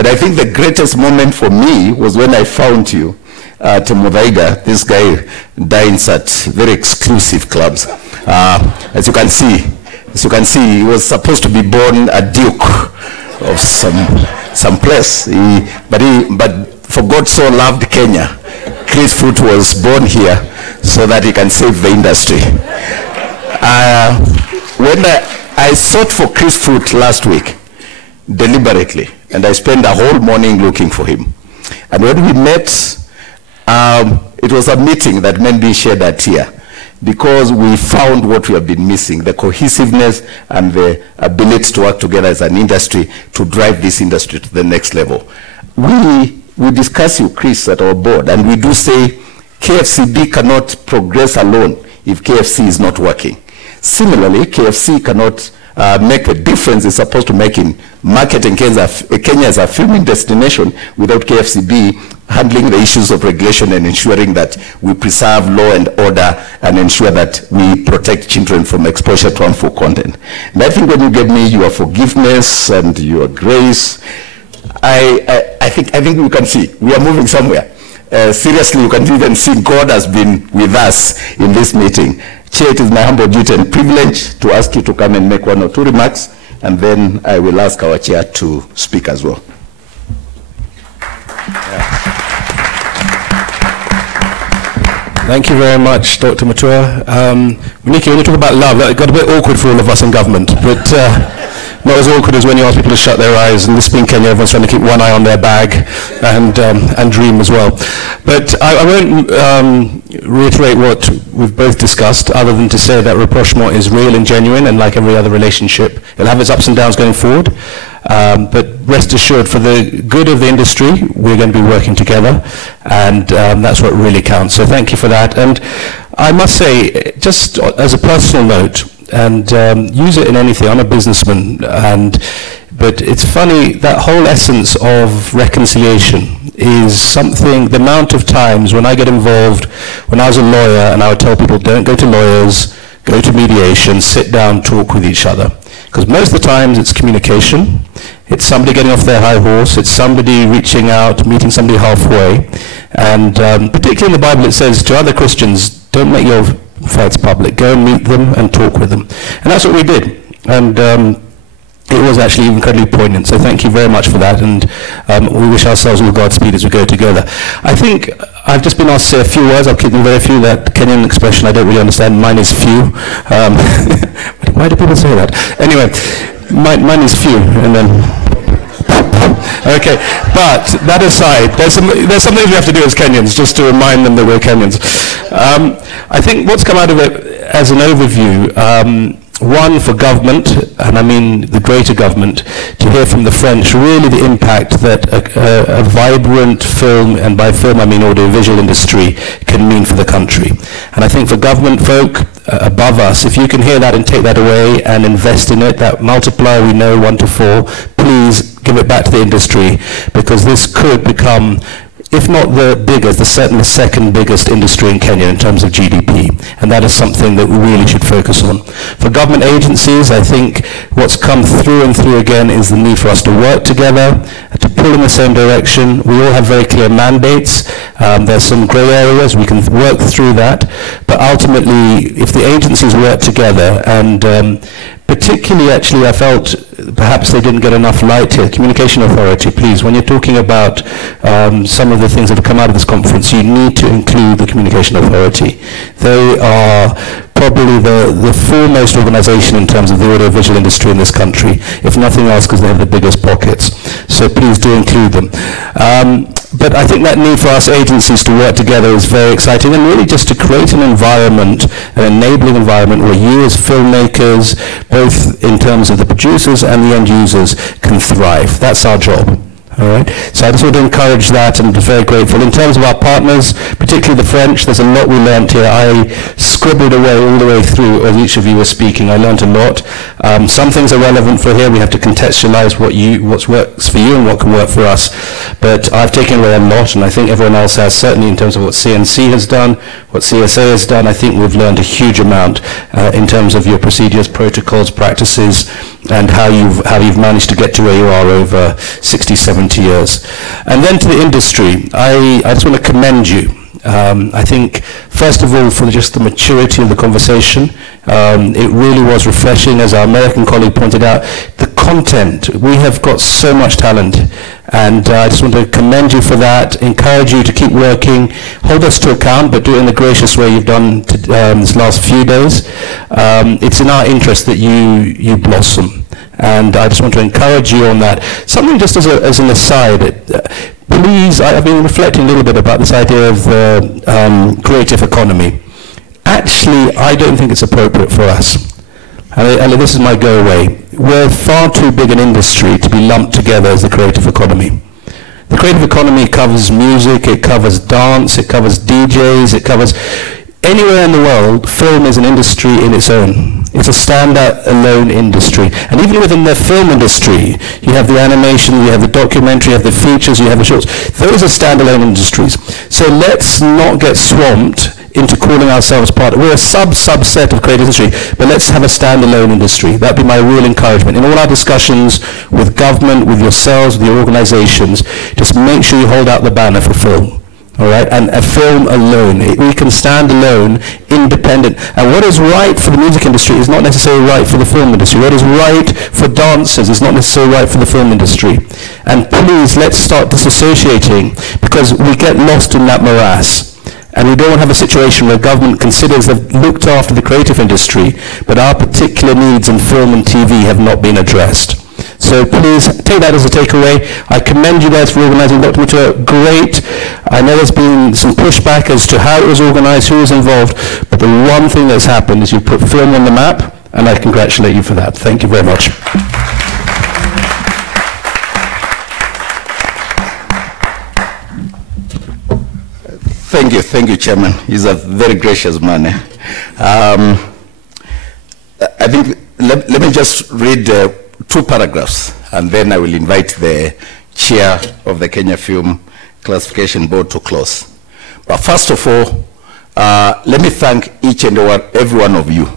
And I think the greatest moment for me was when I found you at Muthaiga. This guy dines at very exclusive clubs. As you can see, he was supposed to be born a duke of some place. But for God so loved Kenya, Chris Fruit was born here so that he can save the industry. When I sought for Chris Fruit last week, deliberately, and I spent a whole morning looking for him. And when we met, it was a meeting that made me shed a tear, because we found what we have been missing, the cohesiveness and the ability to work together as an industry to drive this industry to the next level. We discuss you, Chris, at our board, and we do say KFCB cannot progress alone if KFC is not working. Similarly, KFC cannot make the difference it's supposed to make in marketing Kenya as a filming destination without KFCB handling the issues of regulation and ensuring that we preserve law and order and ensure that we protect children from exposure to harmful content. And I think when you gave me your forgiveness and your grace, I think we can see we are moving somewhere. Seriously, you can even see God has been with us in this meeting. Chair, it is my humble duty and privilege to ask you to come and make 1 or 2 remarks, and then I will ask our chair to speak as well. Thank you very much, Dr. Mutua. Mwaniki, when you talk about love, that got a bit awkward for all of us in government, but not as awkward as when you ask people to shut their eyes. And this being Kenya, everyone's trying to keep one eye on their bag and dream as well. But I won't reiterate what we've both discussed, other than to say that rapprochement is real and genuine, and like every other relationship, it'll have its ups and downs going forward. But rest assured, for the good of the industry, we're going to be working together, and that's what really counts. So thank you for that. And I must say, just as a personal note, and use it in anything. I'm a businessman, but it's funny, that whole essence of reconciliation is something, the amount of times when I get involved, when I was a lawyer and I would tell people, don't go to lawyers, go to mediation, sit down, talk with each other. Because most of the times it's communication, it's somebody getting off their high horse, it's somebody reaching out, meeting somebody halfway. And particularly in the Bible it says to other Christians, don't make your fights public, go and meet them and talk with them. And that's what we did. And it was actually incredibly poignant, so thank you very much for that, and we wish ourselves all Godspeed as we go together. I think I've just been asked to say a few words. I'll keep them very few. That Kenyan expression I don't really understand. Mine is few. Why do people say that? Anyway, mine is few, and then... Okay, but that aside, there's some things we have to do as Kenyans, just to remind them that we're Kenyans. I think what's come out of it as an overview, one, for government, and I mean the greater government, to hear from the French really the impact that a vibrant film, and by film I mean audiovisual industry, can mean for the country. And I think for government folk above us, if you can hear that and take that away and invest in it, that multiplier we know 1 to 4, please give it back to the industry, because this could become, if not the biggest, certainly the second biggest industry in Kenya in terms of GDP. And that is something that we really should focus on. For government agencies, I think what's come through and through again is the need for us to work together, to pull in the same direction. We all have very clear mandates. There's some grey areas. We can work through that. But ultimately, if the agencies work together, and particularly, actually, I felt perhaps they didn't get enough light here. Communication Authority, please, when you're talking about some of the things that have come out of this conference, you need to include the Communication Authority. They are probably the foremost organization in terms of the audiovisual industry in this country, if nothing else because they have the biggest pockets. So please do include them. But I think that need for us agencies to work together is very exciting, and really just to create an environment, an enabling environment where you as filmmakers, both in terms of the producers and the end users, can thrive. That's our job. All right. So I just want to encourage that, and be very grateful. In terms of our partners, particularly the French, there's a lot we learned here. I scribbled away all the way through as each of you were speaking. I learned a lot. Some things are relevant for here. We have to contextualize what works for you and what can work for us. But I've taken away a lot, and I think everyone else has, certainly in terms of what CNC has done, what CSA has done. I think we've learned a huge amount in terms of your procedures, protocols, practices, and how you've managed to get to where you are over 60, 70 years. And then to the industry, I just want to commend you. I think, first of all, for just the maturity of the conversation. It really was refreshing, as our American colleague pointed out. The content, we have got so much talent, and I just want to commend you for that, encourage you to keep working, hold us to account, but do it in the gracious way you've done this last few days. It's in our interest that you blossom, and I just want to encourage you on that. Something just as an aside, please, I've been reflecting a little bit about this idea of the creative economy. Actually, I don't think it's appropriate for us. And this is my go away. We're far too big an industry to be lumped together as the creative economy. The creative economy covers music, it covers dance, it covers DJs, it covers anywhere in the world. Film is an industry in its own. It's a stand-alone industry. And even within the film industry, you have the animation, you have the documentary, you have the features, you have the shorts. Those are stand-alone industries. So let's not get swamped into calling ourselves part. We're a subset of creative industry, but let's have a standalone industry. That'd be my real encouragement. In all our discussions with government, with yourselves, with your organizations, just make sure you hold out the banner for film. All right, and a film alone. We can stand alone, independent. And what is right for the music industry is not necessarily right for the film industry. What is right for dancers is not necessarily right for the film industry. And please, let's start disassociating, because we get lost in that morass. And we don't have a situation where government considers they've looked after the creative industry, but our particular needs in film and TV have not been addressed. So please take that as a takeaway. I commend you guys for organizing Dr. Mutua. Great. I know there's been some pushback as to how it was organized, who was involved, but the one thing that's happened is you put film on the map, and I congratulate you for that. Thank you very much. Thank you, Chairman. He's a very gracious man. I I think, let me just read 2 paragraphs, and then I will invite the chair of the Kenya Film Classification Board to close. But first of all, let me thank each and every one of you.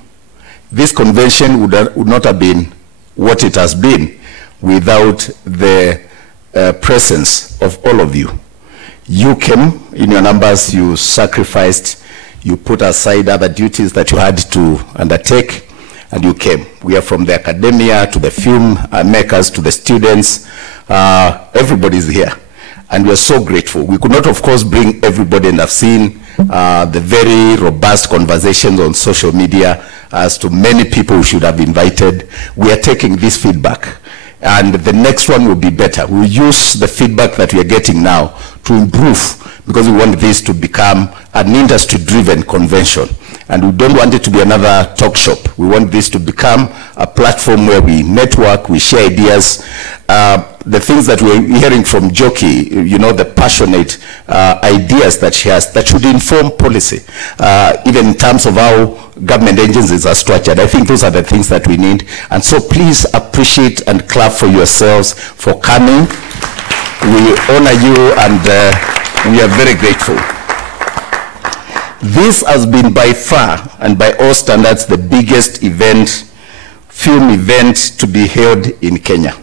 This convention would not have been what it has been without the presence of all of you. You came in your numbers, you sacrificed, you put aside other duties that you had to undertake, and you came. We are from the academia to the film makers to the students. Everybody's here, and we are so grateful. We could not, of course, bring everybody, and I've seen the very robust conversations on social media as to many people we should have invited. We are taking this feedback, and the next one will be better. We'll use the feedback that we are getting now to improve, because we want this to become an industry-driven convention. And we don't want it to be another talk shop. We want this to become a platform where we network, we share ideas. The things that we're hearing from Joki, you know, the passionate ideas that she has, that should inform policy, even in terms of how government agencies are structured. I think those are the things that we need. And so please appreciate and clap for yourselves for coming. We honor you, and we are very grateful. This has been by far, and by all standards, the biggest event, film event, to be held in Kenya.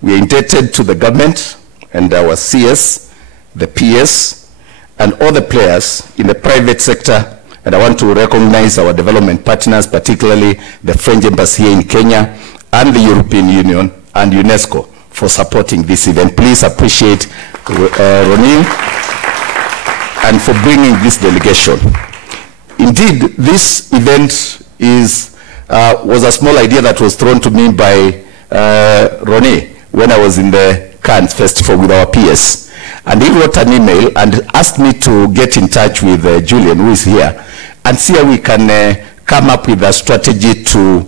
We are indebted to the government and our CS, the PS, and all the players in the private sector. And I want to recognize our development partners, particularly the French Embassy here in Kenya, and the European Union and UNESCO for supporting this event. Please appreciate Ronnie and for bringing this delegation. Indeed, this event was a small idea that was thrown to me by Ronnie when I was in the Cannes Festival with our PS. And he wrote an email and asked me to get in touch with Julian, who is here, and see how we can come up with a strategy to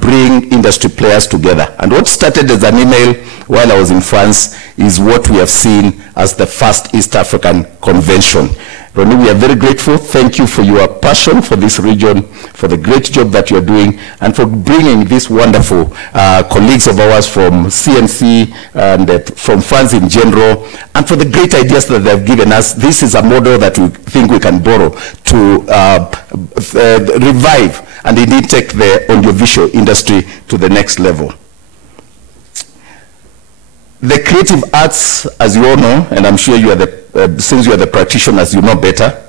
bring industry players together. And what started as an email while I was in France is what we have seen as the first East African convention. Ronnie, we are very grateful. Thank you for your passion for this region, for the great job that you're doing, and for bringing these wonderful colleagues of ours from CNC and from France in general, and for the great ideas that they've given us. This is a model that we think we can borrow to revive and indeed take the audiovisual industry to the next level. The creative arts, as you all know, and I'm sure you are since you are the practitioners, you know better,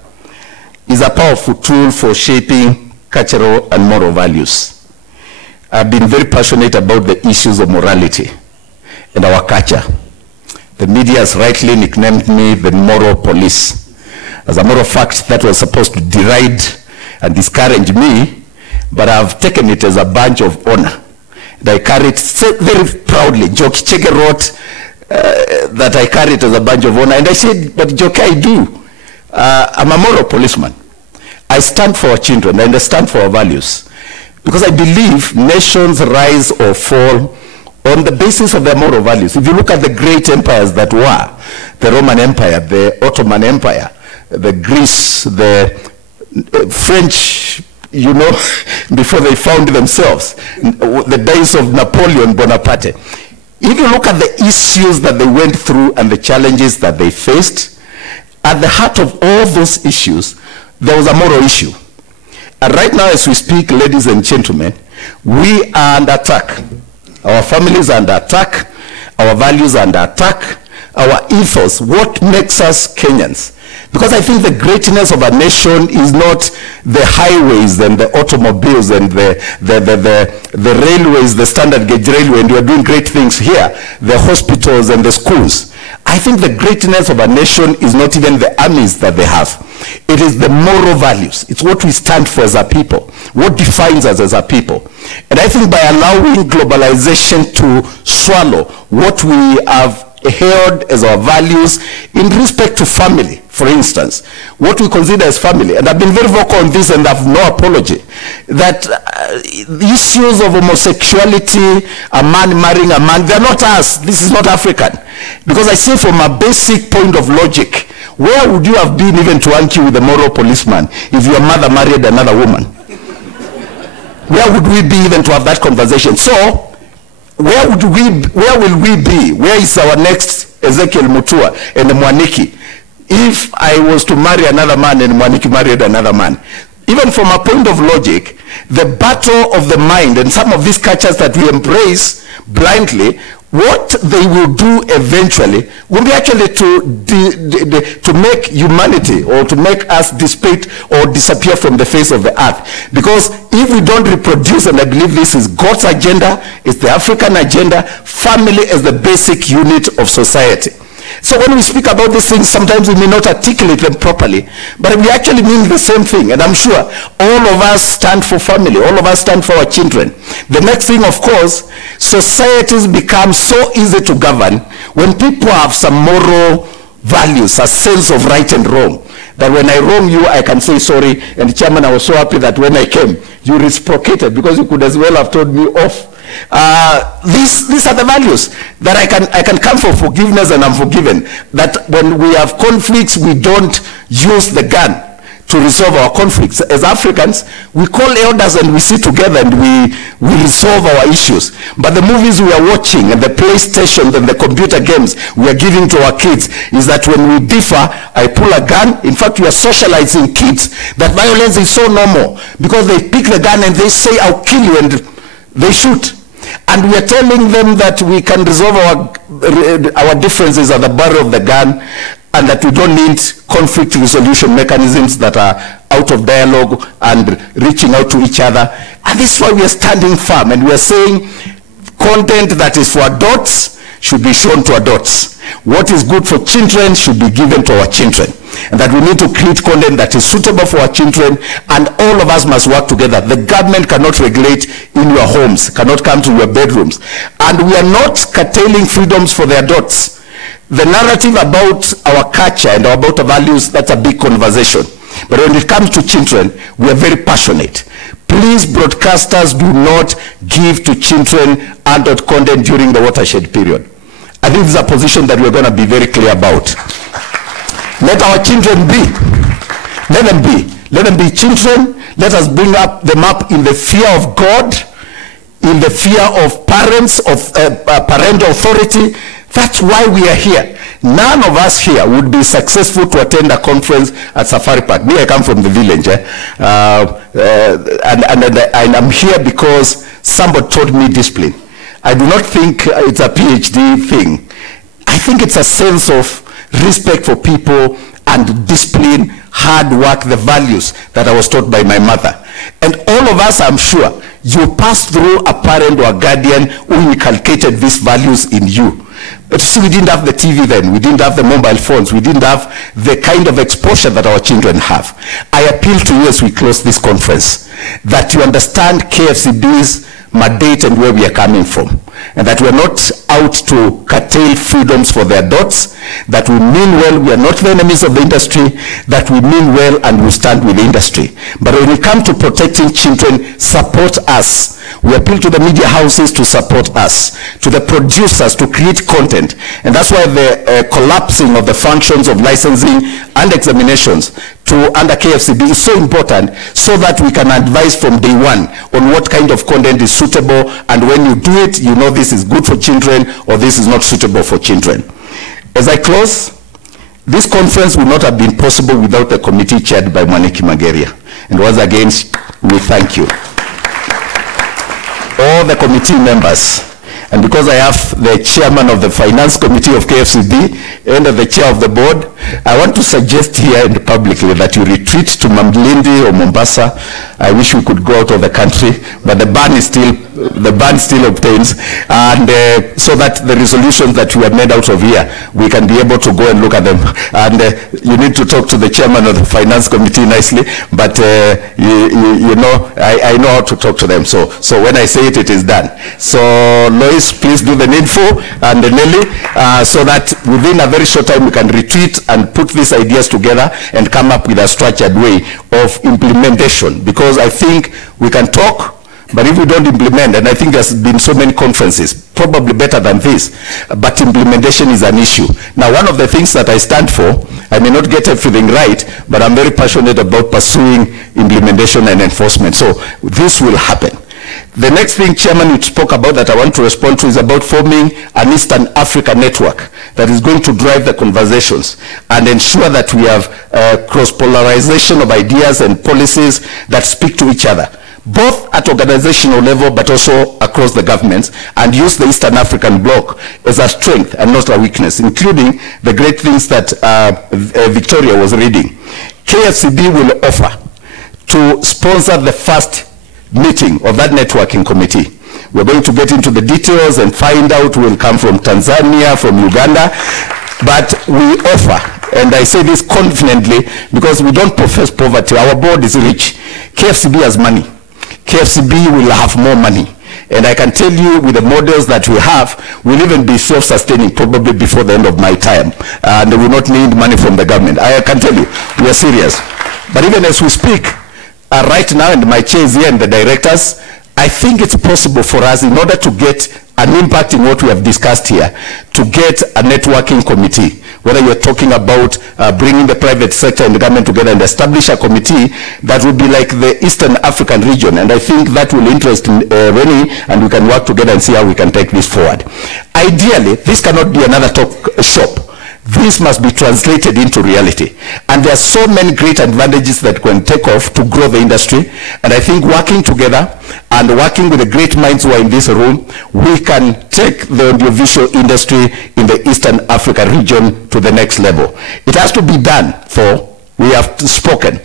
is a powerful tool for shaping cultural and moral values. I've been very passionate about the issues of morality and our culture. The media has rightly nicknamed me the moral police. As a matter of fact, that was supposed to deride and discourage me, but I've taken it as a badge of honor. And I carry it very proudly. Joki Chege wrote that I carry it as a badge of honor. And I said, but Joki, I do. I'm a moral policeman. I stand for our children and I stand for our values. Because I believe nations rise or fall on the basis of their moral values. If you look at the great empires that were, the Roman Empire, the Ottoman Empire, the Greece, the French, you know, before they found themselves, the days of Napoleon Bonaparte. If you look at the issues that they went through and the challenges that they faced, at the heart of all those issues, there was a moral issue. And right now, as we speak, ladies and gentlemen, we are under attack. Our families are under attack. Our values are under attack. Our ethos, what makes us Kenyans. Because I think the greatness of a nation is not the highways and the automobiles and the railways, the standard gauge railway, and we are doing great things here, the hospitals and the schools. I think the greatness of a nation is not even the armies that they have. It is the moral values. It's what we stand for as a people, what defines us as a people. And I think by allowing globalization to swallow what we have held as our values in respect to family, for instance, what we consider as family, and I've been very vocal on this and have no apology, that the issues of homosexuality, a man marrying a man, they're not us. This is not African. Because I say from a basic point of logic, where would you have been even to argue with a moral policeman if your mother married another woman? where would we be even to have that conversation? So, where will we be? Where is our next Ezekiel Mutua and Mwaniki? If I was to marry another man and Mwaniki married another man, even from a point of logic, the battle of the mind and some of these cultures that we embrace blindly, what they will do eventually will be actually to make humanity, or to make us dissipate or disappear from the face of the earth. Because if we don't reproduce, and I believe this is God's agenda, it's the African agenda, family is the basic unit of society. So when we speak about these things, sometimes we may not articulate them properly, but we actually mean the same thing. And I'm sure all of us stand for family. All of us stand for our children. The next thing, of course, societies become so easy to govern when people have some moral values, a sense of right and wrong. That when I wrong you, I can say sorry. And Chairman, I was so happy that when I came, you reciprocated, because you could as well have told me off. These are the values that I can come for forgiveness, and I'm forgiven. That when we have conflicts, we don't use the gun to resolve our conflicts. As Africans, we call elders and we sit together and we resolve our issues. But the movies we are watching and the PlayStation and the computer games we are giving to our kids is that when we differ, I pull a gun. In fact, we are socializing kids that violence is so normal, because they pick the gun and they say, I'll kill you, and they shoot. And we are telling them that we can resolve our differences at the barrel of the gun, and that we don't need conflict resolution mechanisms that are out of dialogue and reaching out to each other. And this is why we are standing firm, and we are saying content that is for adults should be shown to adults. What is good for children should be given to our children. And that we need to create content that is suitable for our children, and all of us must work together. The government cannot regulate in your homes, cannot come to your bedrooms. And we are not curtailing freedoms for the adults. The narrative about our culture and about our values, that's a big conversation. But when it comes to children, we are very passionate. Please, broadcasters, do not give to children adult content during the watershed period. I think this is a position that we're going to be very clear about. Let our children be. Let them be. Let them be children. Let us bring them up in the fear of God, in the fear of parents, of parental authority. That's why we are here. None of us here would be successful to attend a conference at Safari Park. Me, I come from the village, and I'm here because somebody taught me discipline. I do not think it's a PhD thing. I think it's a sense of respect for people and discipline, hard work, the values that I was taught by my mother. And all of us, I'm sure, you passed through a parent or a guardian who inculcated these values in you. But you see, we didn't have the TV then. We didn't have the mobile phones. We didn't have the kind of exposure that our children have. I appeal to you as we close this conference that you understand KFCB's mandate and where we are coming from, and that we are not out to curtail freedoms for the adults, that we mean well, we are not the enemies of the industry, that we mean well and we stand with the industry. But when we come to protecting children, support us. We appeal to the media houses to support us, to the producers to create content. And that's why the collapsing of the functions of licensing and examinations under KFCB is so important, so that we can advise from day one on what kind of content is suitable, and when you do it, you know this is good for children or this is not suitable for children. As I close, this conference would not have been possible without the committee chaired by Mwaniki Mageria. And once again, we thank you. All the committee members, and because I have the chairman of the finance committee of KFCB and the chair of the board, I want to suggest here and publicly that you retreat to Malindi or Mombasa. I wish we could go out of the country, but the ban still obtains, and so that the resolutions that we have made out of here, we can be able to go and look at them. And you need to talk to the chairman of the finance committee nicely, but you know, I know how to talk to them. So when I say it, it is done. So Lois, please do the needful, and Nelly, so that within a very short time we can retreat and put these ideas together and come up with a structured way of implementation. Because I think we can talk, but if we don't implement, and I think there's been so many conferences, probably better than this, but implementation is an issue. Now, one of the things that I stand for, I may not get everything right, but I'm very passionate about pursuing implementation and enforcement. So this will happen. The next thing, Chairman, you spoke about that I want to respond to is about forming an Eastern Africa network that is going to drive the conversations and ensure that we have cross-polarization of ideas and policies that speak to each other, both at organizational level but also across the governments, and use the Eastern African bloc as a strength and not a weakness, including the great things that Victoria was reading. KFCB will offer to sponsor the first meeting of that networking committee. We're going to get into the details and find out who will come from Tanzania, from Uganda, but we offer, and I say this confidently because we don't profess poverty. Our board is rich. KFCB has money. KFCB will have more money. And I can tell you with the models that we have, we'll even be self-sustaining probably before the end of my time. And we will not need money from the government. I can tell you, we are serious. But even as we speak, right now, and my chair is here and the directors, I think it's possible for us, in order to get an impact in what we have discussed here, to get a networking committee, whether you're talking about bringing the private sector and the government together and establish a committee that would be like the Eastern African region. And I think that will interest Rennie, and we can work together and see how we can take this forward. Ideally, this cannot be another talk shop. This must be translated into reality. And there are so many great advantages that can take off to grow the industry. And I think working together and working with the great minds who are in this room, we can take the audiovisual industry in the Eastern Africa region to the next level. It has to be done, for we have spoken,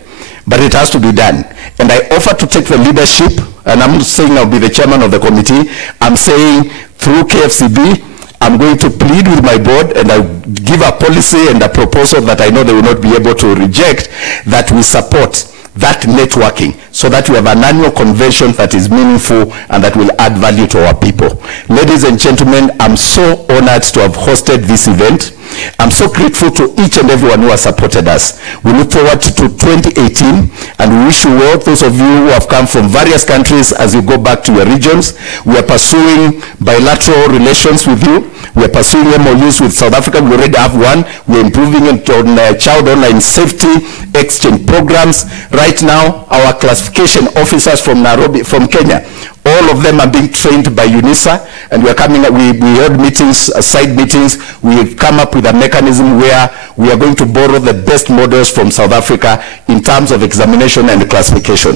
but it has to be done. And I offer to take the leadership, and I'm not saying I'll be the chairman of the committee. I'm saying through KFCB, I'm going to plead with my board, and I'll give a policy and a proposal that I know they will not be able to reject, that we support that networking so that we have an annual convention that is meaningful and that will add value to our people. Ladies and gentlemen, I'm so honored to have hosted this event. I'm so grateful to each and everyone who has supported us. We look forward to 2018, and we wish you well, those of you who have come from various countries, as you go back to your regions. We are pursuing bilateral relations with you. We are pursuing MOUs with South Africa. We already have one. We're improving it on child online safety exchange programs. Right now, our classification officers from Nairobi, from Kenya, all of them are being trained by UNISA, and we are coming up, we held meetings, side meetings. We've come up with a mechanism where we are going to borrow the best models from South Africa in terms of examination and classification.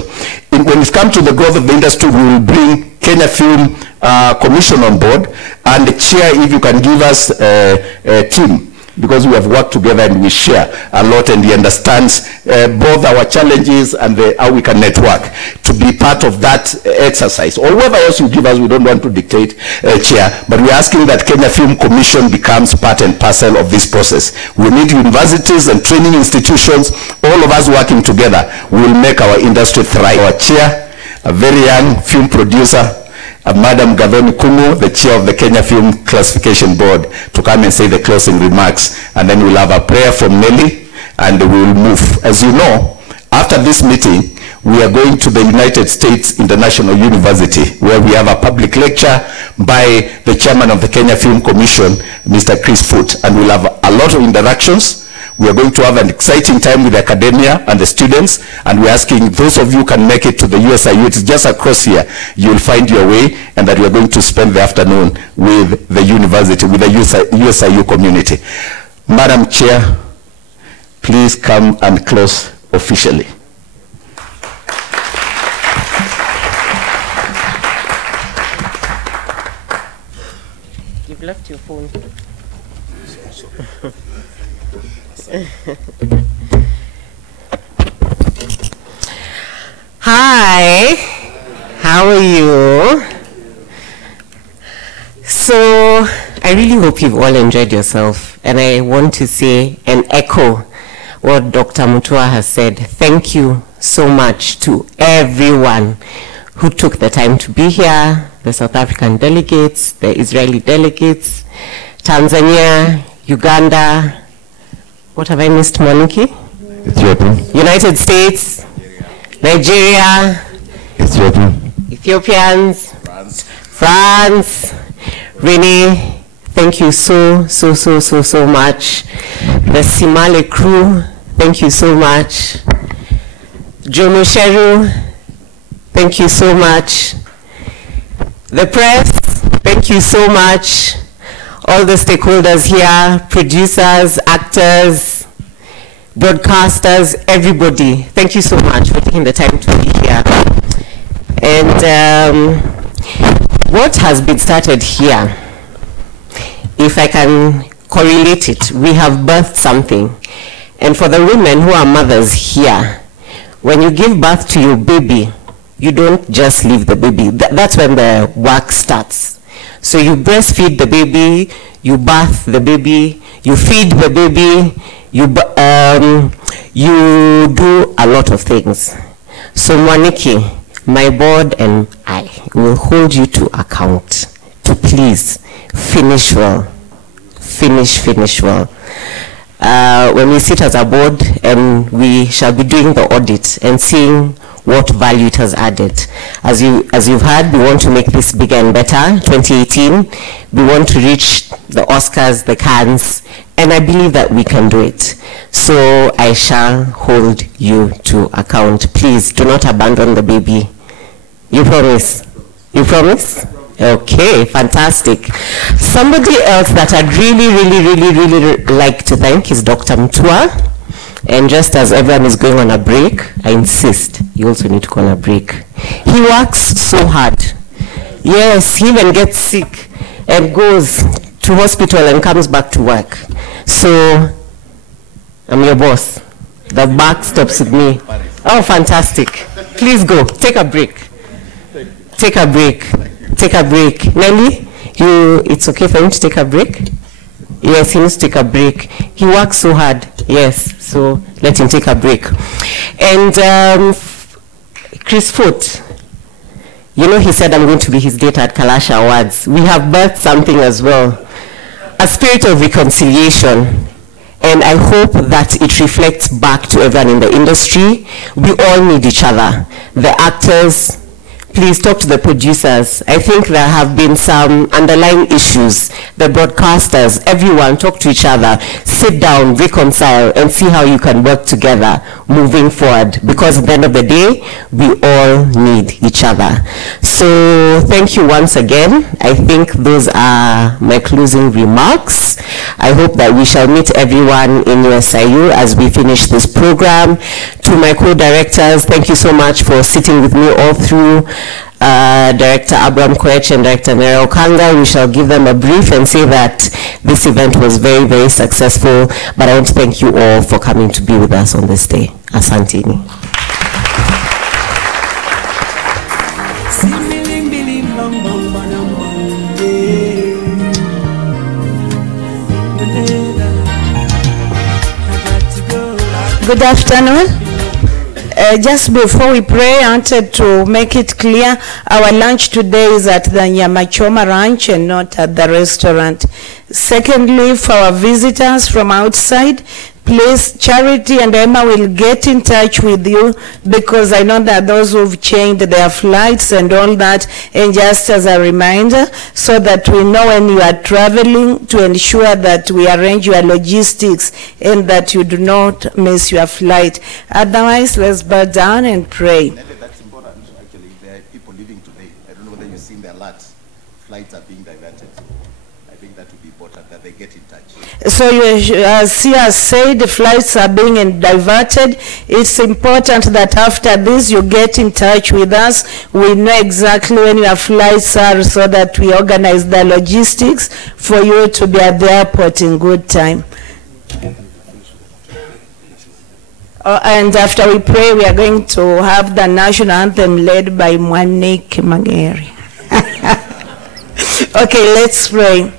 When it comes to the growth of the industry, we will bring Kenya Film Commission on board, and the chair, if you can give us a team, because we have worked together and we share a lot, and he understands both our challenges and how we can network, to be part of that exercise. Or whatever else you give us, we don't want to dictate, Chair, but we're asking that Kenya Film Commission becomes part and parcel of this process. We need universities and training institutions, all of us working together will make our industry thrive. Our chair, a very young film producer, Madam Gathoni Kumu, the chair of the Kenya Film Classification Board, to come and say the closing remarks, and then we'll have a prayer from Nelly, and we will move. As you know, after this meeting, we are going to the United States International University, where we have a public lecture by the chairman of the Kenya Film Commission, Mr. Chris Foote, and we'll have a lot of interactions. We are going to have an exciting time with the academia and the students, and we're asking those of you who can make it to the USIU, it's just across here, you'll find your way, and that we're going to spend the afternoon with the university, with the USIU community. Madam Chair, please come and close officially. You've left your phone. Hi, how are you? So I really hope you've all enjoyed yourself, and I want to say and echo what Dr. Mutua has said. Thank you so much to everyone who took the time to be here, the South African delegates, the Israeli delegates, Tanzania, Uganda, what have I missed, Moniki? Ethiopia. United States, Nigeria, Ethiopia. Ethiopians, France. Renee, thank you so much. The Simale crew, thank you so much. Jomo Sheru, thank you so much. The press, thank you so much. All the stakeholders here, producers, actors, broadcasters, everybody, thank you so much for taking the time to be here. And what has been started here, if I can correlate it, we have birthed something. And for the women who are mothers here, when you give birth to your baby, you don't just leave the baby. That's when the work starts. So you breastfeed the baby, you bath the baby, you feed the baby, you do a lot of things. So Mwaniki, my board and I will hold you to account to please finish well. Finish well. When we sit as a board, and we shall be doing the audit and seeing what value it has added. As you've heard, we want to make this bigger and better. 2018, we want to reach the Oscars, the Cannes, and I believe that we can do it. So I shall hold you to account. Please do not abandon the baby. You promise? You promise? Okay, fantastic. Somebody else that I'd really like to thank is Dr. Mutua. And just as everyone is going on a break, I insist you also need to go on a break. He works so hard. Yes, he even gets sick and goes to hospital and comes back to work. So I'm your boss. The buck stops with me. Oh, fantastic. Please go. Take a break. Take a break. Take a break. Nelly, it's okay for him to take a break? Yes, he needs to take a break. He works so hard. Yes, so let him take a break. And Chris Foot, you know, he said I'm going to be his date at Kalasha Awards. We have birthed something as well, a spirit of reconciliation. And I hope that it reflects back to everyone in the industry. We all need each other. The actors, please talk to the producers. I think there have been some underlying issues. The broadcasters, everyone, talk to each other, sit down, reconcile, and see how you can work together moving forward. Because at the end of the day, we all need each other. So thank you once again. I think those are my closing remarks. I hope that we shall meet everyone in USIU as we finish this program. To my co-directors, thank you so much for sitting with me all through. Director Abraham Koech and Director Nero Kanga, we shall give them a brief and say that this event was very successful, but I want to thank you all for coming to be with us on this day. Asanteni. Good afternoon. Just before we pray, I wanted to make it clear our lunch today is at the Nyamachoma Ranch and not at the restaurant. Secondly, for our visitors from outside, please, Charity and Emma will get in touch with you because I know that those who've changed their flights and all that, and just as a reminder, so that we know when you are traveling to ensure that we arrange your logistics and that you do not miss your flight. Otherwise, let's bow down and pray. That's important, actually. There are people leaving today. I don't know whether you've seen the alerts. Flights are being diverted. I think that would be important that they get in touch. So as he has said, the flights are being diverted. It's important that after this you get in touch with us. We know exactly when your flights are so that we organize the logistics for you to be at the airport in good time. And after we pray, we are going to have the national anthem led by Mwanik Mageri. Okay, let's pray.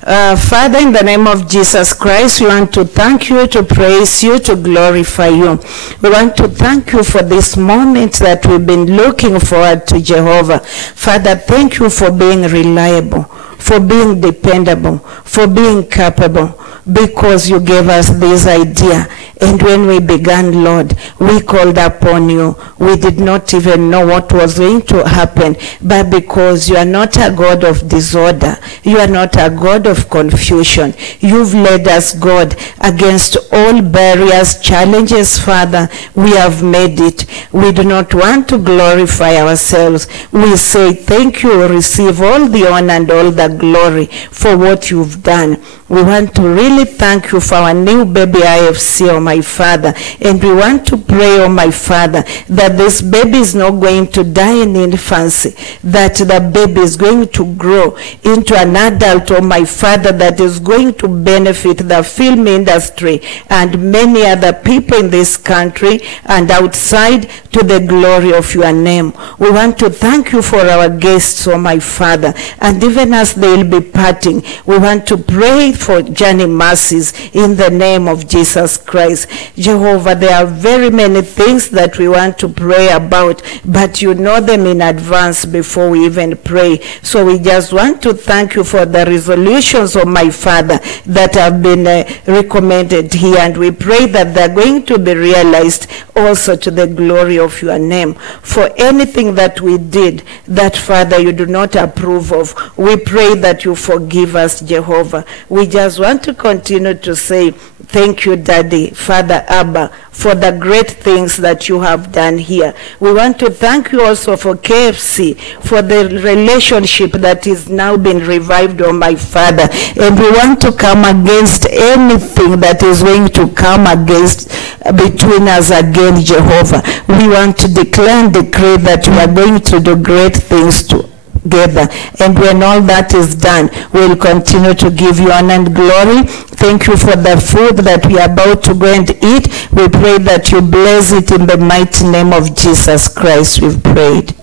Father, in the name of Jesus Christ, we want to thank you, to praise you, to glorify you. We want to thank you for this moment that we've been looking forward to, Jehovah. Father, thank you for being reliable, for being dependable, for being capable, because you gave us this idea. And when we began, Lord, we called upon you. We did not even know what was going to happen, but because you are not a God of disorder, you are not a God of confusion. You've led us, God, against all barriers, challenges, Father. We have made it. We do not want to glorify ourselves. We say thank you, receive all the honor and all the glory for what you've done. We want to really thank you for our new baby IFC, oh my Father. And we want to pray, oh my Father, that this baby is not going to die in infancy, that the baby is going to grow into an adult, oh my Father, that is going to benefit the film industry and many other people in this country and outside, to the glory of your name. We want to thank you for our guests, oh my Father, and even as they'll be parting, we want to pray for journey mercies in the name of Jesus Christ. Jehovah, there are very many things that we want to pray about, but you know them in advance before we even pray. So we just want to thank you for the resolutions, oh my Father, that have been recommended here, and we pray that they're going to be realized also to the glory of your name. For anything that we did that, Father, you do not approve of, we pray that you forgive us, Jehovah. We just want to continue to say thank you, Daddy, Father Abba, for the great things that you have done here. We want to thank you also for KFC, for the relationship that is now been revived, oh my Father. And we want to come against anything that is going to come against between us again, Jehovah. We want to declare and decree that we are going to do great things together. And when all that is done, we'll continue to give you honor and glory. Thank you for the food that we are about to go and eat. We pray that you bless it in the mighty name of Jesus Christ. We've prayed.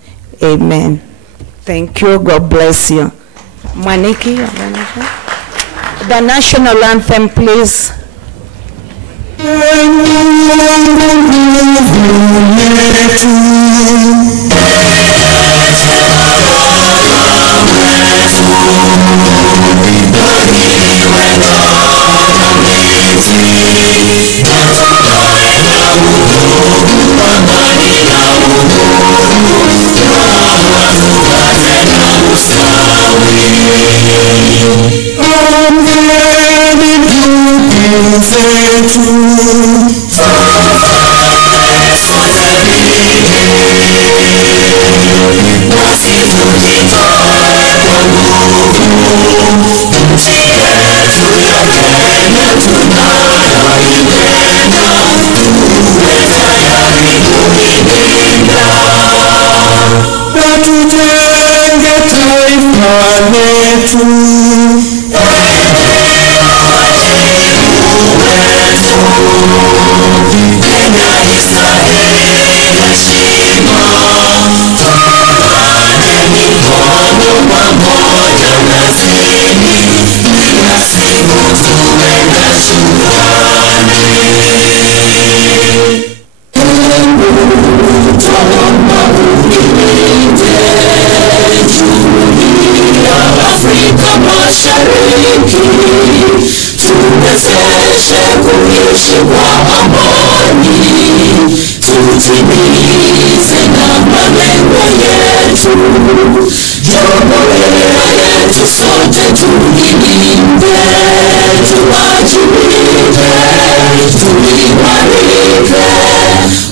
Amen. Thank you. God bless you. Mwaniki, the national anthem, please.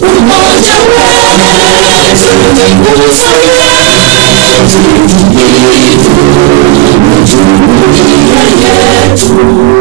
Umoja wetu